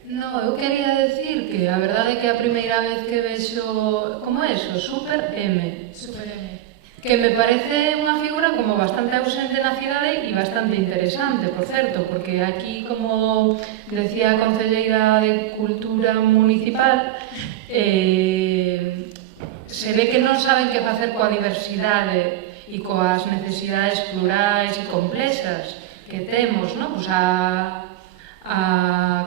No, eu quería decir que a verdade é que a primeira vez que vexo, como é eso, Super M. Super M. Que me parece unha figura como bastante ausente na cidade e bastante interesante, por certo, porque aquí, como decía a Concelleira de Cultura Municipal, se ve que non saben que facer coa diversidade e coas necesidades plurais e complexas que temos, non? Pues a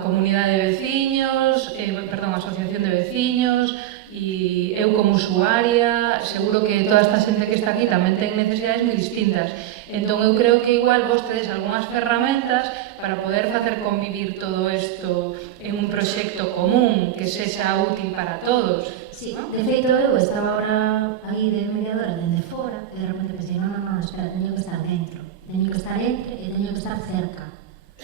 comunidade de veciños, a asociación de veciños, e eu como usuaria, seguro que toda esta xente que está aquí tamén ten necesidades moi distintas. Entón eu creo que igual vos tedes algunhas ferramentas para poder facer convivir todo isto en un proxecto común que sexa útil para todos. Sí, de feito eu estaba ahora aí de mediadora dende fora e de repente pensei, no, espera, teño que estar dentro, teño que estar entre e teño que estar cerca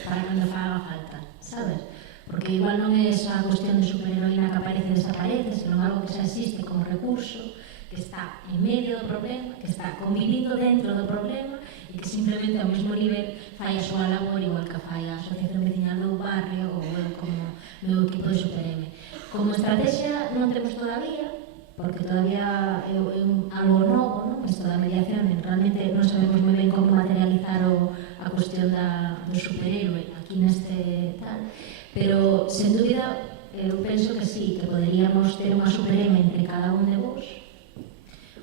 para cando faga falta, sabes? Porque igual non é esa cuestión de superheroína que aparece e desaparece, senón algo que xa existe como recurso, que está en medio do problema, que está convivindo dentro do problema e que simplemente ao mesmo nivel fai a súa labor igual que fai a asociación veciñal do barrio ou eu como meu equipo de Super M. Como estrategia non temos todavía, porque todavía é algo novo, non? Isto da mediación, realmente non sabemos moi ben como materializar a cuestión do superhéroe aquí neste tal, pero, sen dúbida, eu penso que sí, que poderíamos ter unha superema entre cada un de vos,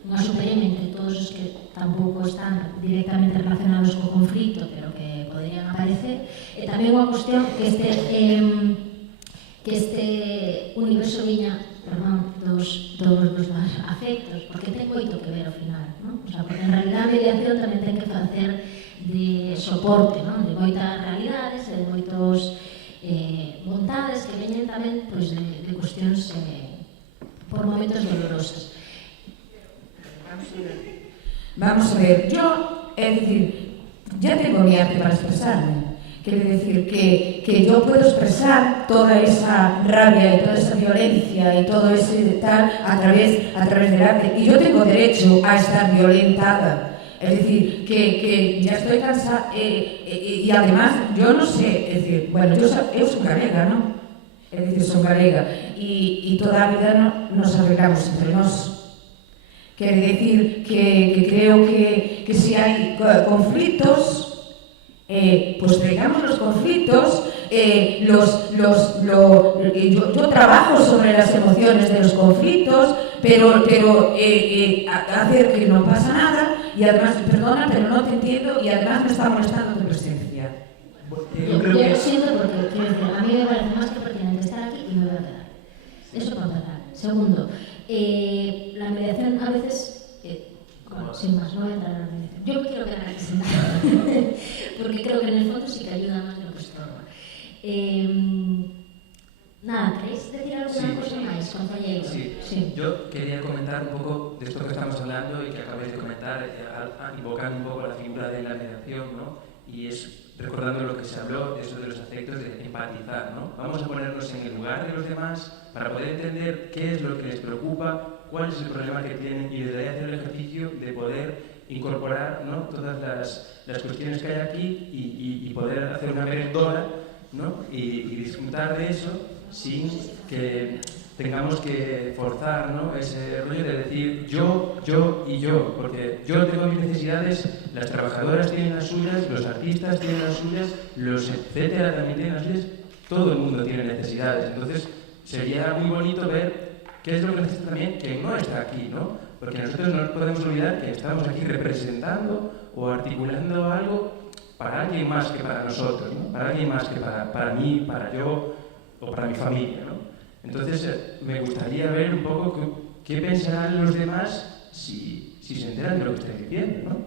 unha superema entre todos os que tampouco están directamente relacionados co conflito, pero que poderían aparecer, e tamén unha cuestión que este universo viña, dos afectos, porque ten moito que ver ao final, non? O sea, porque en realidad a mediación tamén ten que facer de soporte, non? De moitas realidades e de moitos vontades que veñen tamén pois, de cuestións por momentos dolorosas. Vamos a ver, yo, es decir, ya tengo mi arte para expresarme. Quiere decir que yo puedo expresar toda esa rabia y toda esa violencia y todo ese tal a través del arte. Y yo tengo derecho a estar violentada. Es decir, que ya estoy cansada y además, yo no sé, es decir, bueno, yo soy galega, ¿no? Es decir, soy galega y toda la vida nos arreglamos entre nos. Quiere decir que creo que si hay conflictos, pues traigamos los conflictos, yo trabajo sobre las emociones de los conflictos, pero hacer que no pasa nada y además, perdona, pero no te entiendo y además me está molestando tu presencia. Yo lo siento porque, quiero decir, a mí me parece más que pertinente estar aquí y me voy a quedar. Eso para empezar. Segundo, la mediación a veces... Bueno, sin más, no voy a entrar en la mediación. Yo me quiero quedar aquí sentada, porque creo que en el fondo sí que ayuda más de lo que estorba. Nada, ¿queréis decir alguna cosa máis, compañeiro? Sí. Yo quería comentar un poco de esto que estamos hablando y que acabáis de comentar, invocando un poco la figura de la mediación, ¿no? y es recordando lo que se habló de eso de los afectos, de empatizar, ¿no? Vamos a ponernos en el lugar de los demás para poder entender qué es lo que les preocupa, cuál es el problema que tienen y desde ahí hacer el ejercicio de poder incorporar, ¿no?, todas las cuestiones que hay aquí y poder hacer una merendona, ¿no?, y disfrutar de eso sin que tengamos que forzar, ¿no?, ese rollo de decir yo y yo, porque yo tengo mis necesidades, las trabajadoras tienen las suyas, los artistas tienen las suyas, los etcétera también tienen las suyas, todo el mundo tiene necesidades. Entonces sería muy bonito ver qué es lo que necesita también quien no está aquí, ¿no? Porque nosotros no nos podemos olvidar que estamos aquí representando o articulando algo para alguien más que para nosotros, ¿no? Para alguien más que para mí, para yo o para mi familia, ¿no? Entonces me gustaría ver un poco qué pensarán los demás si se enteran de lo que estoy diciendo, ¿no?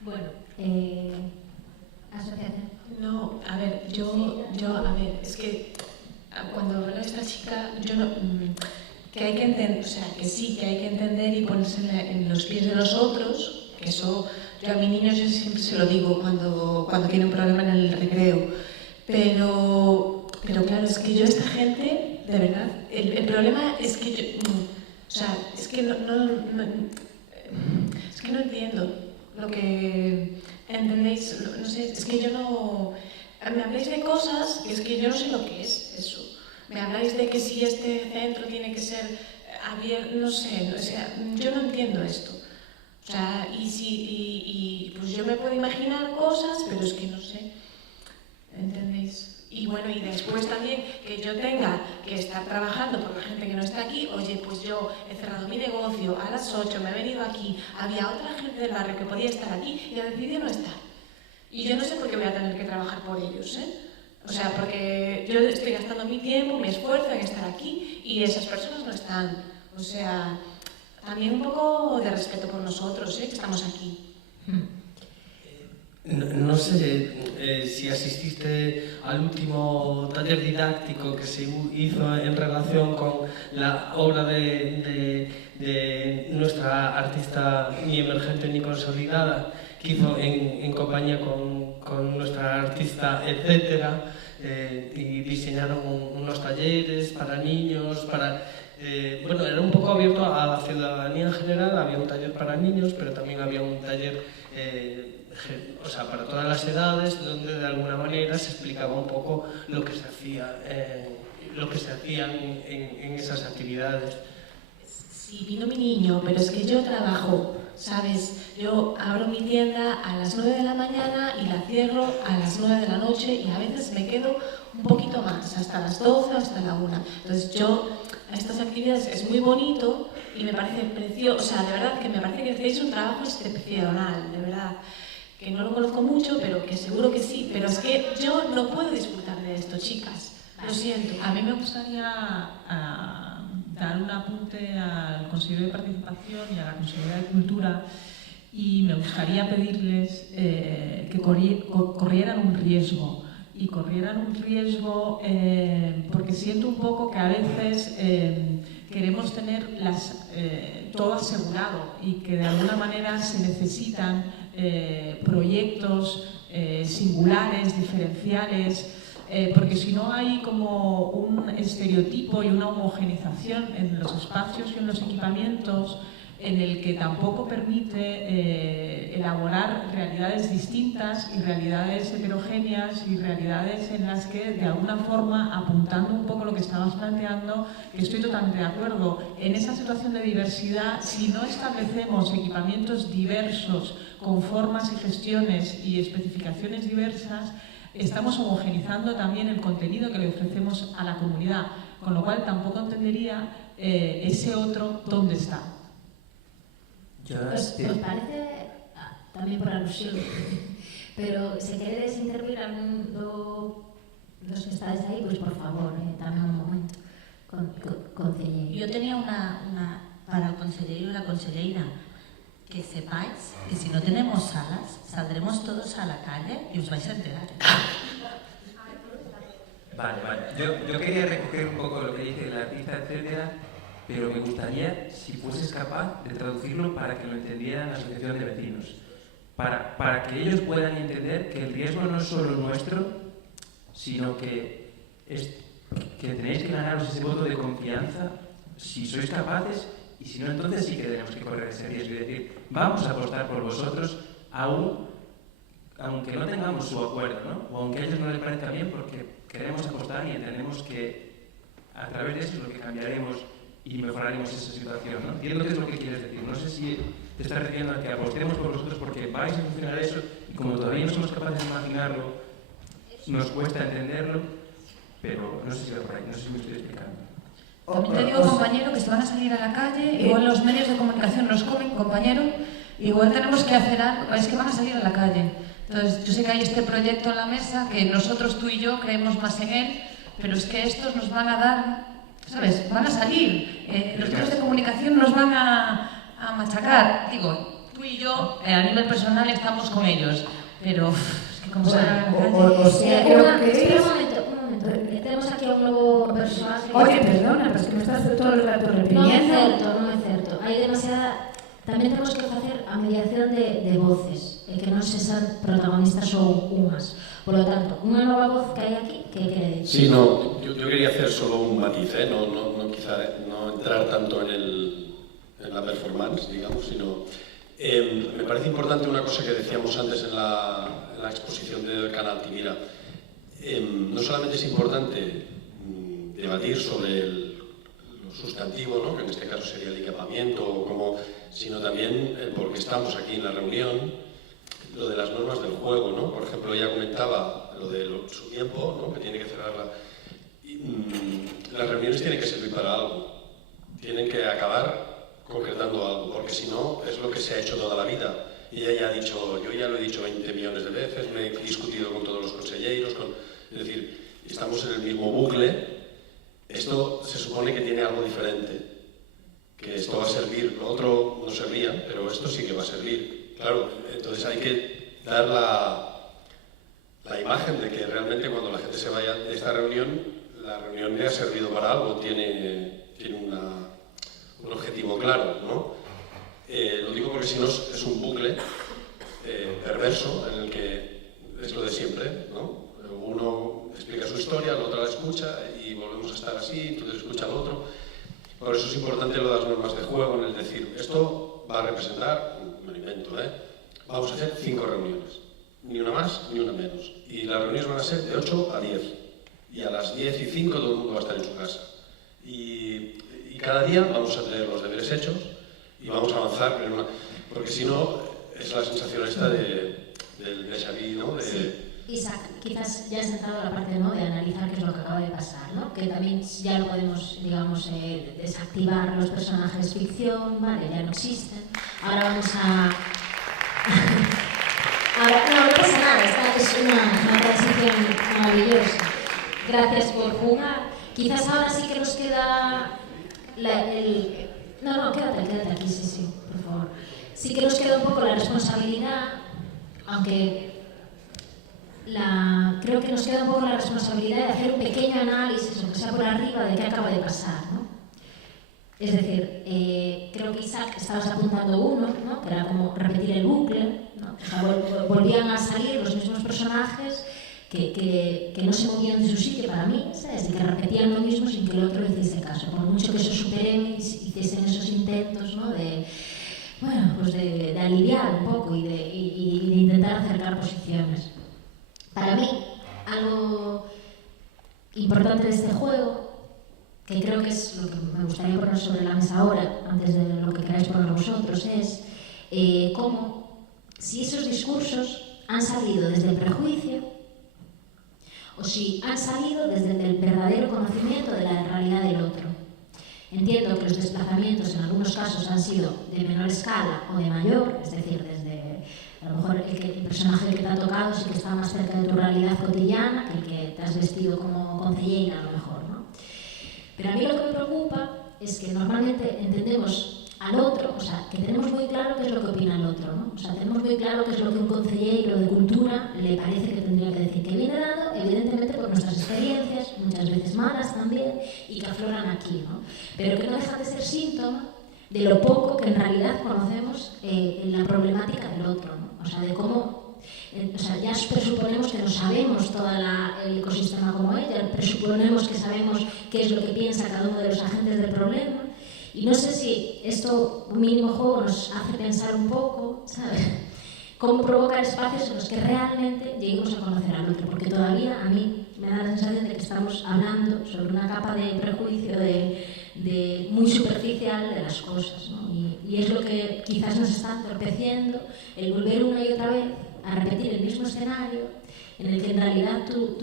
Bueno, asociación. No, a ver, a ver, es que cuando habla esta chica, yo no... que hay que entender, o sea, que sí, que hay que entender y ponerse en los pies de los otros, que eso, yo a mi niño yo siempre se lo digo cuando tiene un problema en el recreo, pero claro, es que yo a esta gente, de verdad, el problema es que yo, o sea, es que no entiendo lo que, ¿entendéis? No sé, es que yo no, me habláis de cosas que es que yo no sé lo que es eso. Me habláis de que si este centro tiene que ser abierto, no sé, o sea, yo no entiendo esto. O sea, y pues yo me puedo imaginar cosas, pero es que no sé, ¿entendéis? Y bueno, y después también que yo tenga que estar trabajando por la gente que no está aquí, oye, pues yo he cerrado mi negocio a las 8, me he venido aquí, había otra gente del barrio que podía estar aquí y ha decidido no estar. Y yo no sé por qué voy a tener que trabajar por ellos, ¿eh? O sea, porque yo estoy gastando mi tiempo, mi esfuerzo en estar aquí y esas personas no están. O sea, también un poco de respeto por nosotros, que estamos aquí. No sé si asististe al último taller didáctico que se hizo en relación con la obra de nuestra artista ni emergente ni consolidada, que hizo en compañía con nuestra artista, etcétera, y diseñaron unos talleres para niños, bueno, era un poco abierto a la ciudadanía en general, había un taller para niños, pero también había un taller o sea, para todas las edades, donde de alguna manera se explicaba un poco lo que se hacía, en esas actividades. Sí, vino mi niño, pero es que yo trabajo, ¿sabes? Yo abro mi tienda a las 9 de la mañana y la cierro a las 9 de la noche y a veces me quedo un poquito más, hasta las 12, hasta la 1. Entonces yo, a estas actividades es muy bonito y me parece precioso, o sea, de verdad que me parece que hacéis un trabajo excepcional, de verdad. Que no lo conozco mucho, pero que seguro que sí. Pero es que yo no puedo disfrutar de esto, chicas. Lo siento. A mí me gustaría dar un apunte al Consejo de Participación y a la Consejería de Cultura y me gustaría pedirles que corrieran un riesgo. Y corrieran un riesgo porque siento un poco que a veces queremos tener todo asegurado y que de alguna manera se necesitan proyectos singulares, diferenciales, porque si no hay como un estereotipo y una homogenización en los espacios y en los equipamientos en el que tampoco permite elaborar realidades distintas y realidades heterogéneas y realidades en las que, de alguna forma, apuntando un poco lo que estabas planteando, que estoy totalmente de acuerdo, en esa situación de diversidad, si no establecemos equipamientos diversos con formas y gestiones y especificaciones diversas, estamos homogenizando también el contenido que le ofrecemos a la comunidad, con lo cual tampoco entendería ese otro dónde está. ¿Os parece, también por alusión, pero si queréis intervir los que estáis ahí, pues por favor, dame un momento, consellero. Yo tenía una para el consellero y la consellera, que sepáis que si no tenemos salas, saldremos todos a la calle y os vais a enterar. Vale. Yo quería recoger un poco lo que dice el artista, etcétera, pero me gustaría si fueses capaz de traducirlo para que lo entendiera la asociación de vecinos. para que ellos puedan entender que el riesgo no es solo nuestro, sino que tenéis que ganaros ese voto de confianza si sois capaces, y si no, entonces sí que tenemos que correr ese riesgo y decir, vamos a apostar por vosotros, aunque no tengamos su acuerdo, ¿no? O aunque a ellos no les parezca bien, porque queremos apostar y entendemos que a través de eso es lo que cambiaremos y mejoraremos esa situación, ¿no? Entiendo qué es lo que quieres decir. No sé si te estás refiriendo a que apostemos por vosotros porque vais a funcionar eso, y como todavía no somos capaces de imaginarlo, nos cuesta entenderlo, pero no sé si va por ahí, no sé si me estoy explicando. También te digo, compañero, que si van a salir a la calle, igual los medios de comunicación nos comen, compañero, igual tenemos que hacer algo, es que van a salir a la calle. Entonces, yo sé que hay este proyecto en la mesa, que nosotros, tú y yo, creemos más en él, pero es que estos nos van a dar, ¿sabes? Van a salir. Los medios de comunicación nos van a machacar. Digo, tú y yo, a nivel personal, estamos con ellos, pero es que como salgan a la calle... O sea, espera un momento. Tenemos aquí a un nuevo personaje. Oye, perdona, pero es que me estás todo el rato reprimiendo. Non é certo. Hai demasiada... Tamén temos que facer a mediación de voces, e que non sexan protagonistas ou unhas. Por lo tanto, unha nova voz que hai aquí, que quere Sí, decir? no, yo quería hacer solo un matiz, no quizá no entrar tanto en la performance, digamos, sino... me parece importante una cosa que decíamos antes en la exposición del canal Timira. No solamente es importante debatir sobre lo sustantivo, ¿no? Que en este caso sería el equipamiento, sino también porque estamos aquí en la reunión, lo de las normas del juego, ¿no? Por ejemplo, ella comentaba lo de su tiempo, ¿no? Que tiene que cerrarla. Las reuniones tienen que servir para algo, tienen que acabar concretando algo, porque si no es lo que se ha hecho toda la vida. Y ella ya ha dicho, yo ya lo he dicho 20 millones de veces, me he discutido con todos los consejeros, es decir, estamos en el mismo bucle. Esto se supone que tiene algo diferente, que esto va a servir, lo otro no servía, pero esto sí que va a servir. Claro, entonces hay que dar la imagen de que realmente cuando la gente se vaya de esta reunión, la reunión le ha servido para algo, tiene un objetivo claro, ¿no? Lo digo porque si no es un bucle perverso en el que es lo de siempre, ¿no? Uno explica su historia, el otro la escucha y volvemos a estar así, entonces escucha al otro. Por eso es importante lo de las normas de juego, en el decir, esto va a representar, me lo invento, vamos a hacer 5 reuniones, ni una más ni una menos. Y las reuniones van a ser de 8 a 10. Y a las 10 y 5 todo el mundo va a estar en su casa. Y cada día vamos a tener los deberes hechos y vamos a avanzar, porque si no es la sensación esta del déjà vu, ¿no? Sí. Isaac, quizás ya has entrado a la parte, ¿no?, de analizar qué es lo que acaba de pasar, ¿no? Que también ya lo podemos, digamos, desactivar los personajes ficción, ¿vale? Ya no existen. Ahora vamos a... no pasa nada, esta es una transición maravillosa. Gracias por jugar. Quizás ahora sí que nos queda... No, quédate aquí, sí, por favor. Sí que nos queda un poco la responsabilidad, aunque... creo que nos queda un poco la responsabilidad de hacer un pequeño análisis, aunque sea por arriba, de qué acaba de pasar, ¿no? Es decir, creo que Isaac estabas apuntando uno, ¿no? Que era como repetir el bucle, ¿no? O sea, volvían a salir los mismos personajes que no se movían de su sitio para mí, ¿sabes? Y que repetían lo mismo sin que el otro hiciese caso. Por mucho que esos superhéroes hiciesen esos intentos, ¿no? De aliviar un poco y de intentar acercar posiciones. Para mí, algo importante de este juego, que creo que es lo que me gustaría poner sobre la mesa ahora, antes de lo que queráis poner vosotros, es cómo, si esos discursos han salido desde el prejuicio o si han salido desde el verdadero conocimiento de la realidad del otro. Entiendo que los desplazamientos en algunos casos han sido de menor escala o de mayor, es decir, desde a lo mejor el personaje que te ha tocado sí que está más cerca de tu realidad cotidiana que el que te has vestido como concejera a lo mejor, ¿no? Pero a mí lo que me preocupa es que normalmente entendemos al otro, o sea, que tenemos muy claro qué es lo que opina el otro, ¿no? O sea, tenemos muy claro qué es lo que un concejero de cultura le parece que tendría que decir, que viene dado evidentemente por nuestras experiencias, muchas veces malas también, y que afloran aquí, ¿no? Pero que no deja de ser síntoma de lo poco que en realidad conocemos en la problemática del otro, ¿no? O sea, de cómo... O sea, ya presuponemos que no sabemos todo el ecosistema como es, ya presuponemos que sabemos qué es lo que piensa cada uno de los agentes del problema. Y no sé si esto, un mínimo juego, nos hace pensar un poco, ¿sabes? Cómo provocar espacios en los que realmente lleguemos a conocer al otro. Porque todavía a mí me da la sensación de que estamos hablando sobre una capa de prejuicio muy superficial de las cosas, ¿no? Y es lo que quizás nos está entorpeciendo, el volver una y otra vez a repetir el mismo escenario en el que en realidad tú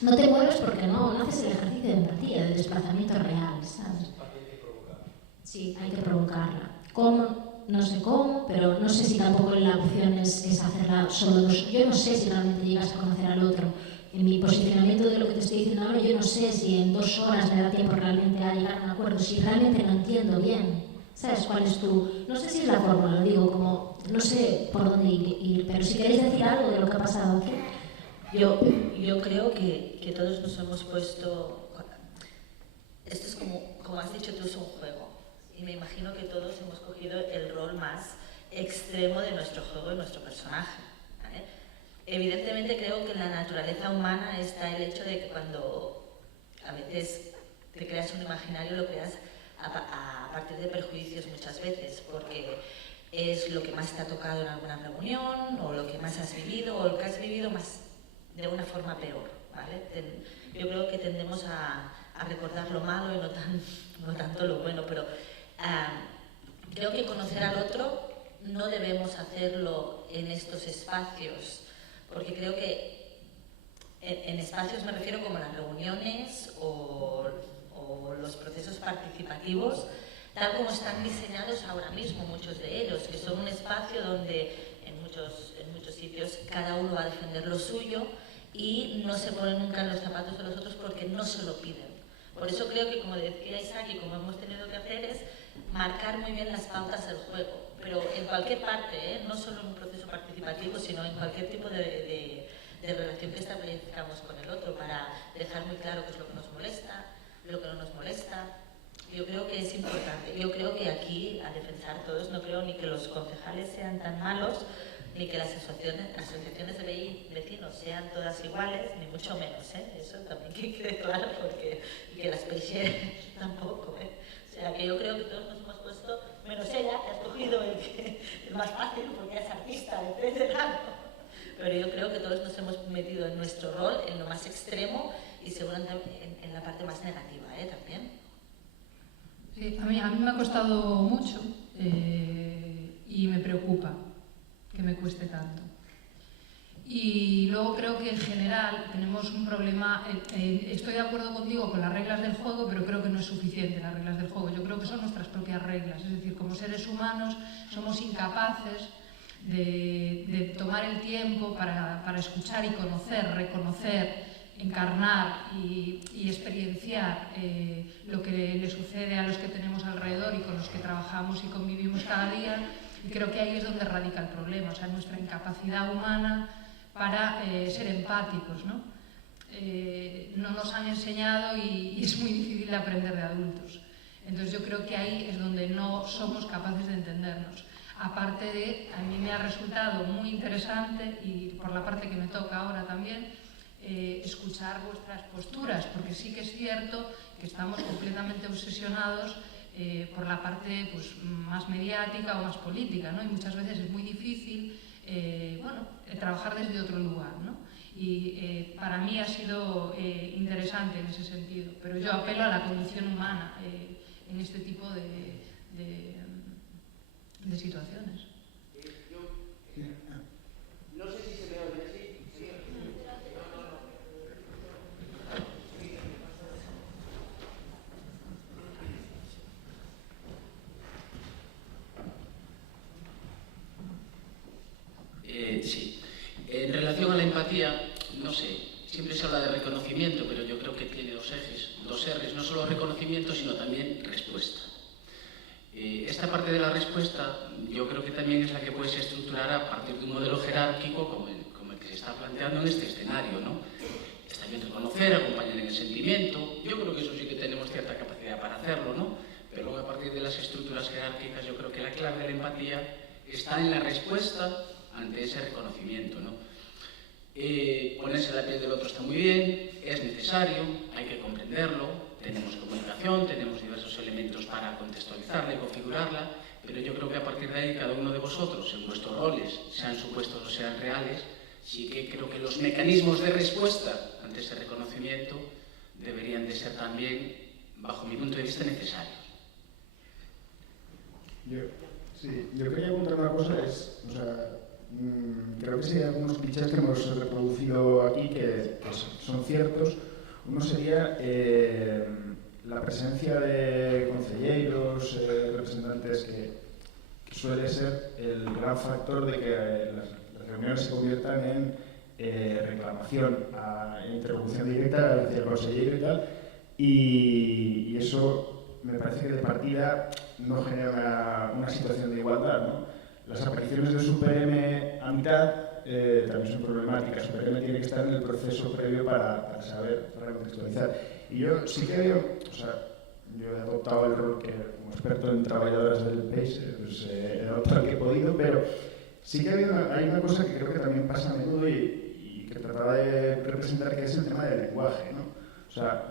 no te mueves porque no haces el ejercicio de empatía, de desplazamiento real, ¿sabes? Sí, hay que provocarla. ¿Cómo? No sé cómo, pero no sé si tampoco la opción es hacerla solo dos. Yo no sé si realmente llegas a conocer al otro. En mi posicionamiento de lo que te estoy diciendo ahora, yo no sé si en 2 horas me da tiempo realmente a llegar a un acuerdo, si realmente lo entiendo bien. ¿Sabes cuál es tu...? No sé si es la fórmula, lo digo como... No sé por dónde ir, pero si queréis decir algo de lo que ha pasado aquí. Yo creo que todos nos hemos puesto... Esto es como has dicho tú, es un juego. Y me imagino que todos hemos cogido el rol más extremo de nuestro juego y nuestro personaje, ¿vale? Evidentemente creo que en la naturaleza humana está el hecho de que cuando a veces te creas un imaginario, lo creas a partir de prejuicios muchas veces, porque es lo que más te ha tocado en alguna reunión, o lo que más has vivido, o lo que has vivido más de una forma peor, ¿vale? Yo creo que tendemos a recordar lo malo y no tanto lo bueno, pero creo que conocer al otro no debemos hacerlo en estos espacios, porque creo que en espacios me refiero como las reuniones o los procesos participativos, tal como están diseñados ahora mismo muchos de ellos, que son un espacio donde en muchos sitios cada uno va a defender lo suyo y no se ponen nunca en los zapatos de los otros porque no se lo piden. Por eso creo que, como decía Isaac y como hemos tenido que hacer, es marcar muy bien las pautas del juego, pero en cualquier parte, no solo en un proceso participativo, sino en cualquier tipo de relación que establezcamos con el otro, para dejar muy claro qué es lo que nos molesta, lo que no nos molesta. Yo creo que es importante. Yo creo que aquí, a defensar todos, no creo ni que los concejales sean tan malos, ni que las asociaciones de vecinos sean todas iguales, ni mucho menos, ¿eh? Eso también que quede claro, y que las peixeras tampoco, ¿eh? O sea, que yo creo que todos nos hemos puesto, menos ella, que ha escogido el más fácil porque es artista, etc. Pero yo creo que todos nos hemos metido en nuestro rol, en lo más extremo y seguramente en la parte más negativa, también. Sí, a mí me ha costado mucho y me preocupa que me cueste tanto. Y luego creo que en general tenemos un problema, estoy de acuerdo contigo con las reglas del juego, pero creo que no es suficiente las reglas del juego. Yo creo que son nuestras propias reglas, es decir, como seres humanos somos incapaces de tomar el tiempo para escuchar y conocer, reconocer, encarnar y experienciar lo que le sucede a los que tenemos alrededor y con los que trabajamos y convivimos cada día. Y creo que ahí es donde radica el problema, o sea, nuestra incapacidad humana para ser empáticos, ¿no? No nos han enseñado y es muy difícil de aprender de adultos. Entonces yo creo que ahí es donde no somos capaces de entendernos. Aparte de, a mí me ha resultado muy interesante, y por la parte que me toca ahora también, escuchar vuestras posturas, porque sí que es cierto que estamos completamente obsesionados por la parte pues, más mediática o más política, ¿no? Y muchas veces es muy difícil trabajar desde otro lugar, ¿no? Y para mí ha sido interesante en ese sentido, pero yo apelo a la condición humana en este tipo de situaciones. No sé si se me oye así. Sí. Sí. En relación a la empatía, no sé, siempre se habla de reconocimiento, pero yo creo que tiene dos R's, no solo reconocimiento, sino también respuesta. Esta parte de la respuesta yo creo que también es la que puedes estructurar a partir de un modelo jerárquico como el que se está planteando en este escenario, ¿no? Está bien reconocer, acompañar en el sentimiento, yo creo que eso sí que tenemos cierta capacidad para hacerlo, ¿no? Pero luego a partir de las estructuras jerárquicas yo creo que la clave de la empatía está en la respuesta ante ese reconocimiento, ¿no? Ponerse en la piel del otro está muy bien, es necesario, hay que comprenderlo, tenemos comunicación, tenemos diversos elementos para contextualizarla y configurarla, pero yo creo que a partir de ahí cada uno de vosotros, en vuestros roles, sean supuestos o sean reales, sí que creo que los mecanismos de respuesta ante ese reconocimiento deberían de ser también, bajo mi punto de vista, necesarios. Yo quería contar una cosa, creo que sí hay algunos clichés que hemos reproducido aquí que son ciertos. Uno sería la presencia de concelleiros, representantes que suele ser el gran factor de que las reuniones se conviertan en reclamación, en interlocución directa hacia el consellero y tal, y eso me parece que de partida no genera una situación de igualdad, ¿no? Las apariciones de SuperM a mitad también son problemáticas. SuperM tiene que estar en el proceso previo para saber, para contextualizar. Y yo sí que veo, yo he adoptado el rol que, como experto en trabajadoras del país, pues, he adoptado el que he podido, pero sí que hay una cosa que creo que también pasa a menudo y que trataba de representar, que es el tema del lenguaje, ¿no?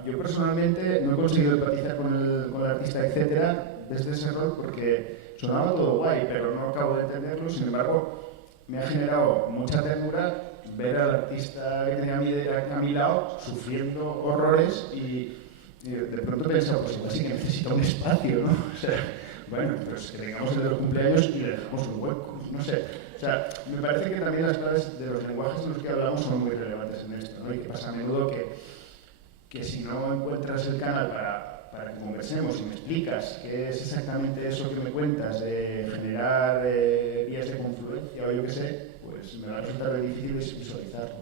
Yo personalmente no he conseguido empatizar con el artista, etcétera, desde ese rol porque sonaba todo guay, pero no acabo de entenderlo. Sin embargo, me ha generado mucha ternura ver al artista que tenía a mi lado sufriendo horrores y de pronto he pensado, pues igual sí que necesita un espacio, ¿no? Bueno, pues que tengamos el de los cumpleaños y le dejamos un hueco, no sé. Me parece que también las claves de los lenguajes en los que hablamos son muy relevantes en esto, ¿no? Y que pasa a menudo que si no encuentras el canal para que conversemos y me explicas qué es exactamente eso que me cuentas de generar vías de confluencia o yo qué sé, pues me va a resultar difícil visualizarlo.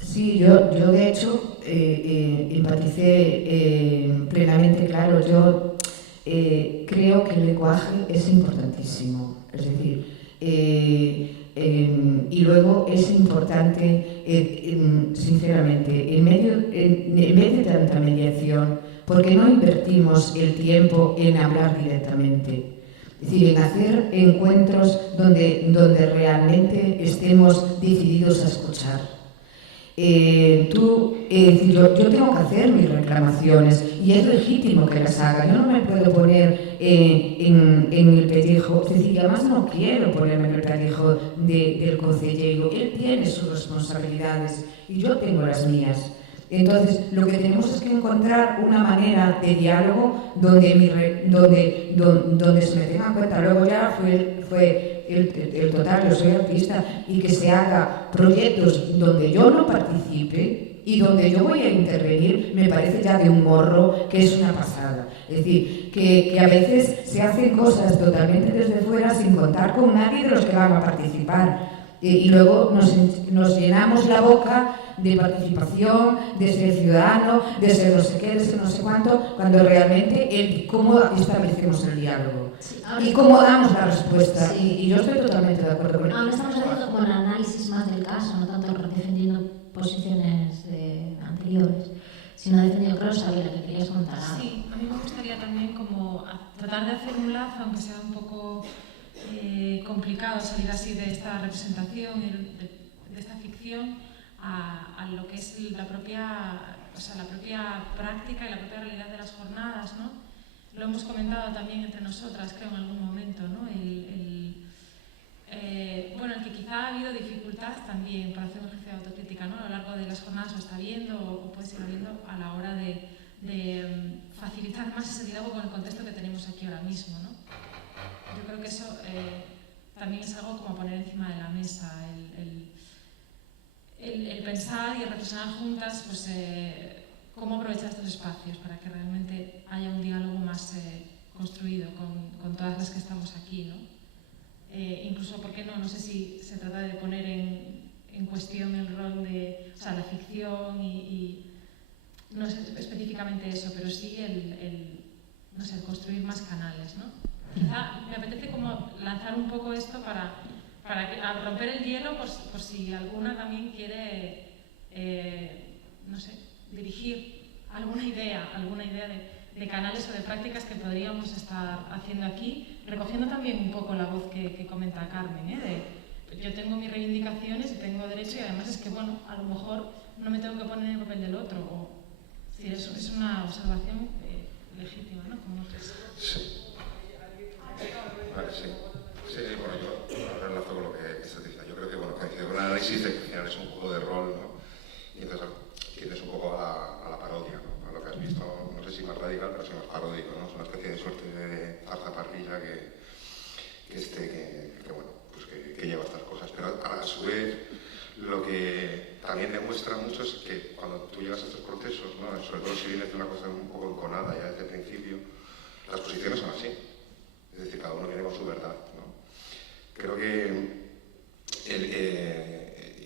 Sí, yo de hecho empaticé plenamente, claro. Yo creo que el lenguaje es importantísimo, es decir, y luego es importante, sinceramente, en vez de tanta mediación, ¿por qué no invertimos el tiempo en hablar directamente? Es decir, en hacer encuentros donde realmente estemos decididos a escuchar. Yo tengo que hacer mis reclamaciones y es legítimo que las haga. Yo no me puedo poner en el pellejo, es decir, además no quiero ponerme en el pellejo del concejero. Él tiene sus responsabilidades y yo tengo las mías. Entonces, lo que tenemos es que encontrar una manera de diálogo donde se me tenga en cuenta. Luego ya fue el total, yo soy artista, y que se haga proyectos donde yo no participe y donde yo voy a intervenir, me parece ya de un morro que es una pasada. Es decir, que a veces se hacen cosas totalmente desde fuera sin contar con nadie de los que van a participar. Y luego nos llenamos la boca de participación, de ser ciudadano, de ser no sé qué, de ser no sé cuánto, cuando realmente cómo establecemos el diálogo y cómo damos la respuesta. Sí. Y yo estoy totalmente de acuerdo con eso. Ahora estamos haciendo como un análisis más del caso, no tanto defendiendo posiciones anteriores, sino defendiendo, creo, Xavier, que querías contar algo. Sí, a mí me gustaría también como tratar de hacer un lazo, aunque sea un poco complicado salir así de esta representación, de esta ficción, a lo que es la propia práctica y la propia realidad de las jornadas, ¿no? Lo hemos comentado también entre nosotras, creo, en algún momento, ¿no? Bueno, el que quizá ha habido dificultad también para hacer un ejercicio de autocrítica, ¿no? A lo largo de las jornadas lo está viendo o puede seguir viendo a la hora de facilitar más ese diálogo con el contexto que tenemos aquí ahora mismo, ¿no? Yo creo que eso también es algo como poner encima de la mesa, el pensar y reflexionar juntas pues, cómo aprovechar estos espacios para que realmente haya un diálogo más construido con todas las que estamos aquí, ¿no? Incluso, ¿por qué no? No sé si se trata de poner en cuestión el rol de la ficción y no es específicamente eso, pero sí el construir más canales, ¿no? Quizá me apetece como lanzar un poco esto para romper el hielo por si alguna también quiere, no sé, dirigir alguna idea de canales o de prácticas que podríamos estar haciendo aquí, recogiendo también un poco la voz que comenta Carmen, yo tengo mis reivindicaciones y tengo derecho, y además es que, bueno, a lo mejor no me tengo que poner en el papel del otro. O, es decir, eso es una observación legítima, ¿no? Como otras. Sí. Vale, sí. Sí, bueno, yo enlazo con lo que se dice. Yo creo que, bueno, que un análisis de que al final es un juego de rol, ¿no? Y entonces tienes un poco a la parodia, ¿no? A lo que has visto, no sé si más radical, pero sí más paródico, ¿no? Es una especie de suerte de zarza parrilla que bueno, pues que lleva estas cosas. Pero a su vez, lo que también demuestra mucho es que cuando tú llegas a estos procesos, ¿no? Sobre todo si vienes de una cosa un poco enconada ya desde el principio, las posiciones son así. Es decir, cada uno viene con su verdad, ¿no? Creo que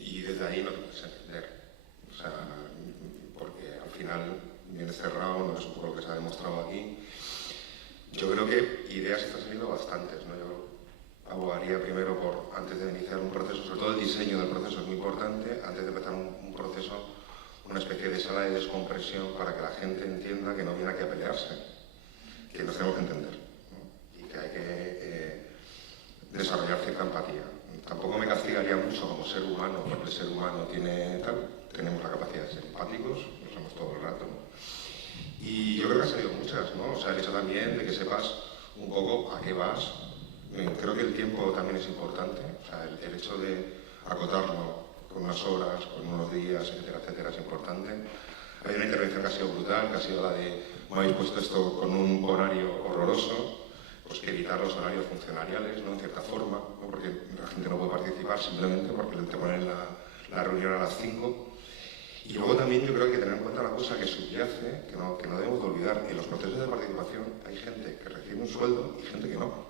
y desde ahí no te puedes entender. O sea, porque al final vienes cerrado, no es un poco lo que se ha demostrado aquí. Yo creo que ideas están saliendo bastantes, ¿no? Yo abogaría primero por, antes de iniciar un proceso, sobre todo el diseño del proceso es muy importante, antes de empezar un proceso, una especie de sala de descompresión para que la gente entienda que no viene aquí a pelearse, que nos tenemos que entender, ¿no? Y que hay que desarrollar cierta empatía. Tampoco me castigaría mucho como ser humano, porque el ser humano tenemos la capacidad de ser empáticos, lo somos todo el rato, ¿no? Y yo creo que han salido muchas, ¿no? O sea, el hecho también de que sepas un poco a qué vas. Creo que el tiempo también es importante, o sea, el hecho de acotarlo con unas horas, con unos días, etcétera, etcétera, es importante. Hay una intervención que ha sido brutal, que ha sido la de, me habéis puesto esto con un horario horroroso, pues que evitar los horarios funcionariales, ¿no? En cierta forma, ¿no? Porque la gente no puede participar simplemente porque te ponen la reunión a las 5. Y luego también yo creo que hay que tener en cuenta una cosa que subyace, que no debemos de olvidar. En los procesos de participación hay gente que recibe un sueldo y gente que no.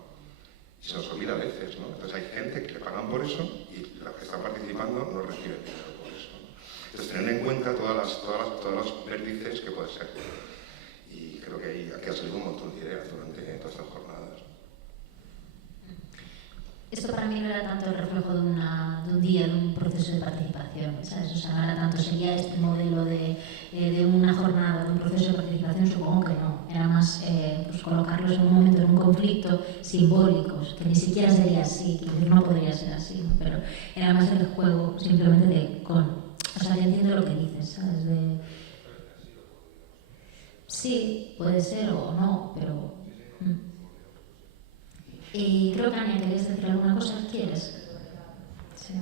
Y se nos olvida a veces, ¿no? Entonces hay gente que le pagan por eso y los que están participando no reciben dinero por eso, ¿no? Entonces tener en cuenta todas las vértices que puede ser. Y creo que aquí ha salido un montón de ideas durante todas estas jornadas. Esto para mí no era tanto el reflejo de un día, de un proceso de participación, ¿sabes? O sea, no era tanto, sería este modelo de una jornada, de un proceso de participación, supongo que no. Era más pues colocarlos en un momento, en un conflicto simbólicos, que ni siquiera sería así, que no podría ser así, ¿no? Pero era más el juego simplemente de con. O sea, que entiendo lo que dices, ¿sabes? Sí, puede ser o no, pero. Y creo que, Ania, ¿querías decir alguna cosa? ¿Quieres? Sí.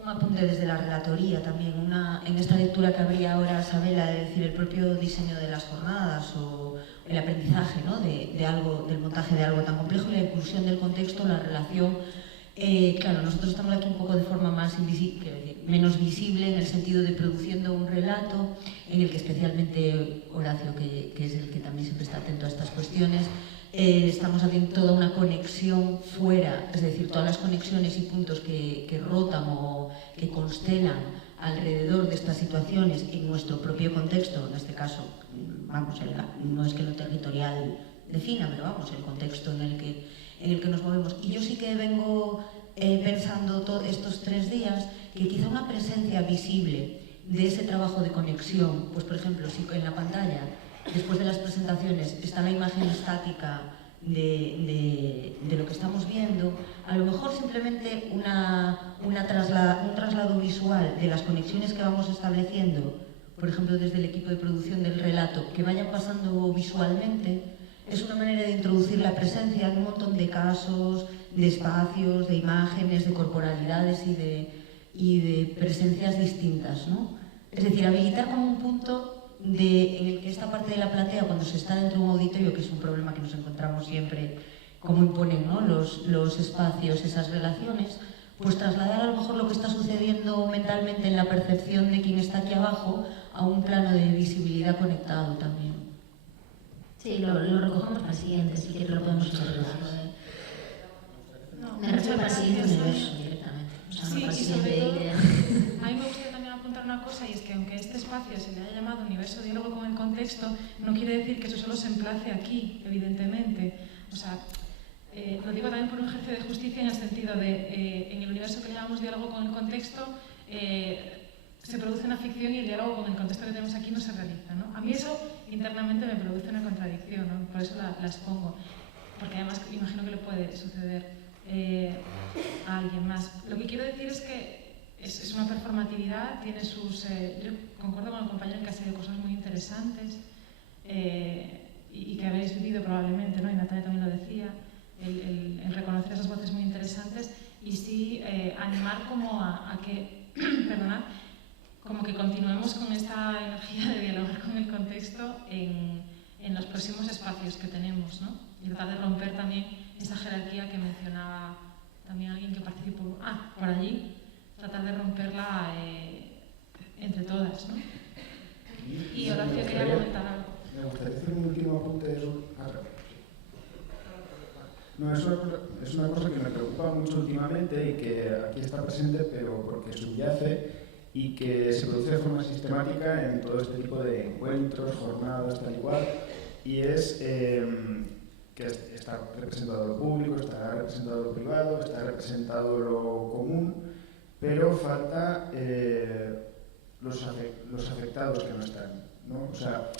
Un apunte desde la relatoría también, en esta lectura que habría ahora, Sabela, es decir, el propio diseño de las jornadas o el aprendizaje, ¿no? de algo, del montaje de algo tan complejo y la inclusión del contexto, la relación. Claro, nosotros estamos aquí un poco de forma menos visible, en el sentido de produciendo un relato en el que especialmente Horacio, que es el que también siempre está atento a estas cuestiones, estamos haciendo toda una conexión fuera, es decir, todas las conexiones y puntos que rotan o que constelan alrededor de estas situaciones en nuestro propio contexto, en este caso, vamos, no es que lo territorial defina, pero vamos, el contexto en el que nos movemos. Y yo sí que vengo pensando estos 3 días que quizá una presencia visible de ese trabajo de conexión, pues por ejemplo, si en la pantalla, después de las presentaciones, está la imagen estática de lo que estamos viendo, a lo mejor simplemente un traslado visual de las conexiones que vamos estableciendo, por ejemplo, desde el equipo de producción del relato, que vayan pasando visualmente, es una manera de introducir la presencia en un montón de casos, de espacios, de imágenes, de corporalidades y de presencias distintas, ¿no? Es decir, habilitar como un punto en el que esta parte de la platea, cuando se está dentro de un auditorio, que es un problema que nos encontramos siempre, como imponen, ¿no? los espacios, esas relaciones, pues trasladar a lo mejor lo que está sucediendo mentalmente en la percepción de quien está aquí abajo a un plano de visibilidad conectado también. Sí, lo recogemos para el siguiente, si quieres lo podemos hacer. Me refiero para el siguiente universo directamente. O sea, no para el siguiente idea. A mí me gustaría también apuntar una cosa, y es que aunque este espacio se le haya llamado universo diálogo con el contexto, no quiere decir que eso solo se emplace aquí, evidentemente. O sea, lo digo también por un jefe de justicia en el sentido de, en el universo que llamamos diálogo con el contexto, se produce una ficción y el diálogo con el contexto que tenemos aquí no se realiza, ¿no? A mí eso internamente me produce una contradicción, ¿no? Por eso la expongo. porque además imagino que le puede suceder a alguien más. Lo que quiero decir es que es una performatividad, tiene sus... yo concuerdo con el compañero en que ha sido cosas muy interesantes y que habéis vivido probablemente, ¿no? Y Natalia también lo decía, el reconocer esas voces muy interesantes y sí animar como a que, perdonad, como que continuemos con esta energía de dialogar con el contexto en los próximos espacios que tenemos, ¿no? Y tratar de romper también esa jerarquía que mencionaba también alguien que participó por allí, tratar de romperla entre todas, ¿no? Y Horacio quería comentar algo. Me gustaría hacer un último apunte de eso. No, es una cosa que me preocupa mucho últimamente y que aquí está presente, pero porque subyace y que se produce de forma sistemática en todo este tipo de encuentros, jornadas, tal y cual, y es que está representado lo público, está representado lo privado, está representado lo común, pero falta los afectados que no están, ¿no? O sea,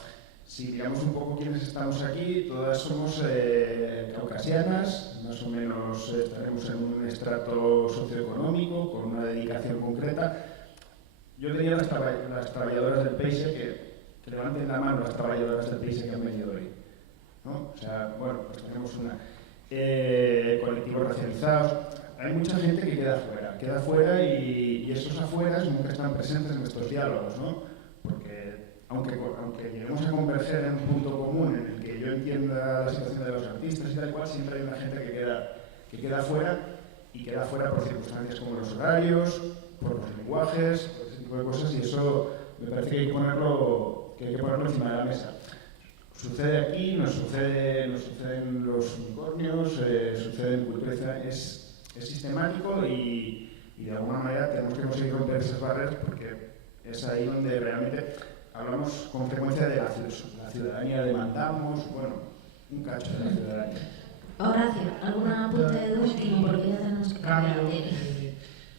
si digamos un poco quiénes estamos aquí, todas somos caucasianas, más o menos estaremos en un estrato socioeconómico, con una dedicación concreta. Yo le diría a las trabajadoras del Peixe que levanten la mano las trabajadoras del Peixe que han venido hoy, ¿no? O sea, bueno, pues tenemos colectivos racializados. Hay mucha gente que queda fuera y esos afueras nunca están presentes en nuestros diálogos, ¿no? Porque aunque lleguemos a converger en un punto común en el que yo entienda la situación de los artistas y tal cual, siempre hay una gente que queda fuera y queda fuera por circunstancias como los horarios, por los lenguajes, por ese tipo de cosas, y eso me parece que hay que ponerlo encima de la mesa. Sucede aquí, nos sucede en los unicornios, sucede en cultura, es sistemático y de alguna manera tenemos que conseguir romper esas barreras porque es ahí donde realmente hablamos con frecuencia de la ciudadanía, demandamos, bueno, un cacho de la ciudadanía. Horacio, ¿alguna apunte de último? Porque ya tenemos que cambiar.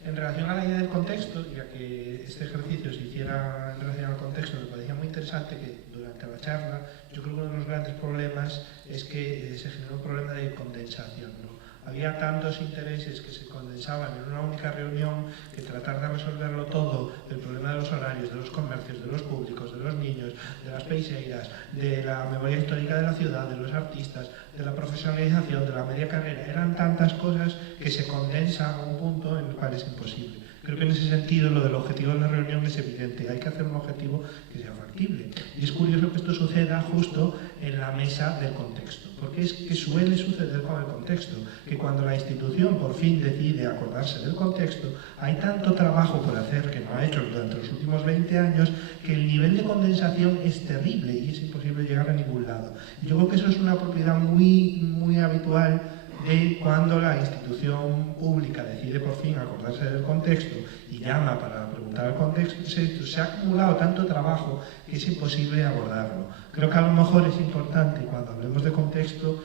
En relación a la idea del contexto, y a que este ejercicio se hiciera en relación al contexto, me parecía muy interesante que durante la charla, yo creo que uno de los grandes problemas es que se generó un problema de condensación, ¿no? Había tantos intereses que se condensaban en una única reunión que tratar de resolverlo todo, el problema de los horarios, de los comercios, de los públicos, de los niños, de las peixeiras, de la memoria histórica de la ciudad, de los artistas, de la profesionalización, de la media carrera, eran tantas cosas que se condensa a un punto en el cual es imposible. Creo que en ese sentido lo del objetivo de la reunión es evidente, hay que hacer un objetivo que sea factible. Y es curioso que esto suceda justo en la mesa del contexto, porque es que suele suceder con el contexto, que cuando la institución por fin decide acordarse del contexto, hay tanto trabajo por hacer que no ha hecho durante los últimos 20 años, que el nivel de condensación es terrible y es imposible llegar a ningún lado. Y yo creo que eso es una propiedad muy habitual de cuando la institución pública decide por fin acordarse del contexto y llama para preguntar al contexto, se ha acumulado tanto trabajo que es imposible abordarlo. Creo que a lo mejor es importante cuando hablemos de contexto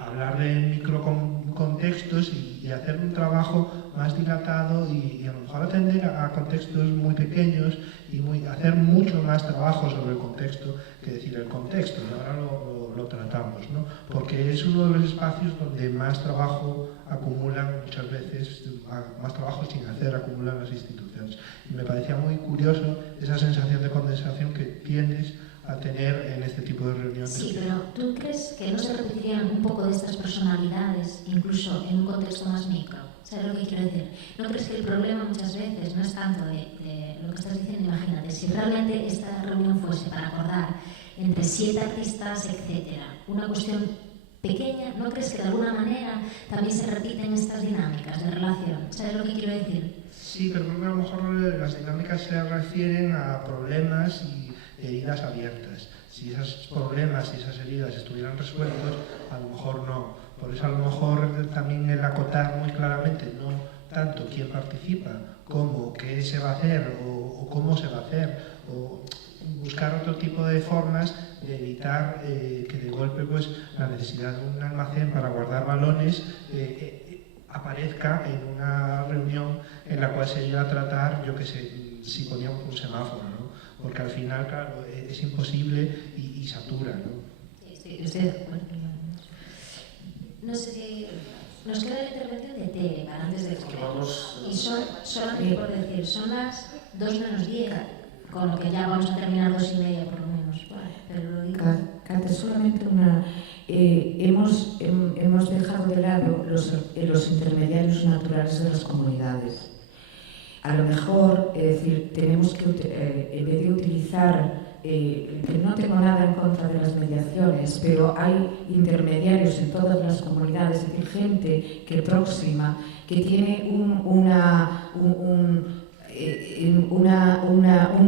hablar de microcontextos y hacer un trabajo más dilatado y a lo mejor atender a contextos muy pequeños y hacer mucho más trabajo sobre el contexto que decir el contexto, y ahora lo tratamos, ¿no? Porque es uno de los espacios donde más trabajo acumulan muchas veces, más trabajo sin hacer acumulan las instituciones. Y me parecía muy curioso esa sensación de condensación que tienes a tener en este tipo de reuniones. Sí, pero ¿tú crees que no se repetirían un poco de estas personalidades, incluso en un contexto más micro? ¿Sabes lo que quiero decir? ¿No crees que el problema muchas veces no es tanto de lo que estás diciendo? Imagínate, si realmente esta reunión fuese para acordar entre 7 artistas, etcétera, una cuestión pequeña, ¿no crees que de alguna manera también se repiten estas dinámicas de relación? ¿Sabes lo que quiero decir? Sí, pero creo que a lo mejor las dinámicas se refieren a problemas y heridas abiertas. Si esos problemas y esas heridas estuvieran resueltos, a lo mejor no. Por eso a lo mejor también el acotar muy claramente, no tanto quién participa, como qué se va a hacer o cómo se va a hacer, o buscar otro tipo de formas de evitar que de golpe pues, la necesidad de un almacén para guardar balones aparezca en una reunión en la cual se llega a tratar, yo que sé, si poníamos un semáforo, ¿no? Porque al final, claro, es imposible y satura, ¿no? Estoy de acuerdo. No sé si nos queda la intervención de Tere para antes de comer. Y solamente por decir, son las 2 menos 10, con lo que ya vamos a terminar 2:30 por lo menos. Vale, pero lo digo. Cate, solamente una... hemos dejado de lado los intermediarios naturales de las comunidades. A lo mejor, es decir, tenemos que, en vez de utilizar, que no tengo nada en contra de las mediaciones, pero hay intermediarios en todas las comunidades, es decir, gente que próxima, que tiene un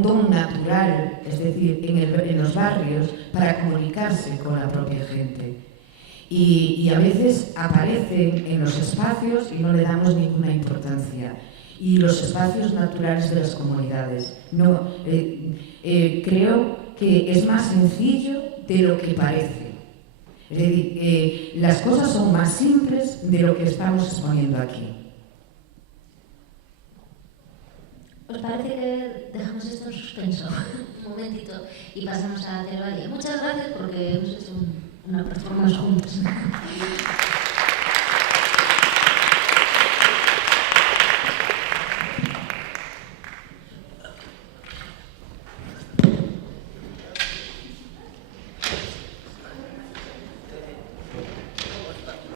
don natural, es decir, en los barrios, para comunicarse con la propia gente. Y a veces aparecen en los espacios y no le damos ninguna importancia. Y los espacios naturales de las comunidades. No, creo que es más sencillo de lo que parece. Es decir, las cosas son más simples de lo que estamos exponiendo aquí. ¿Os parece que dejamos esto en suspenso un momentito y pasamos a Tere Valle? Muchas gracias porque hemos hecho una performance juntos.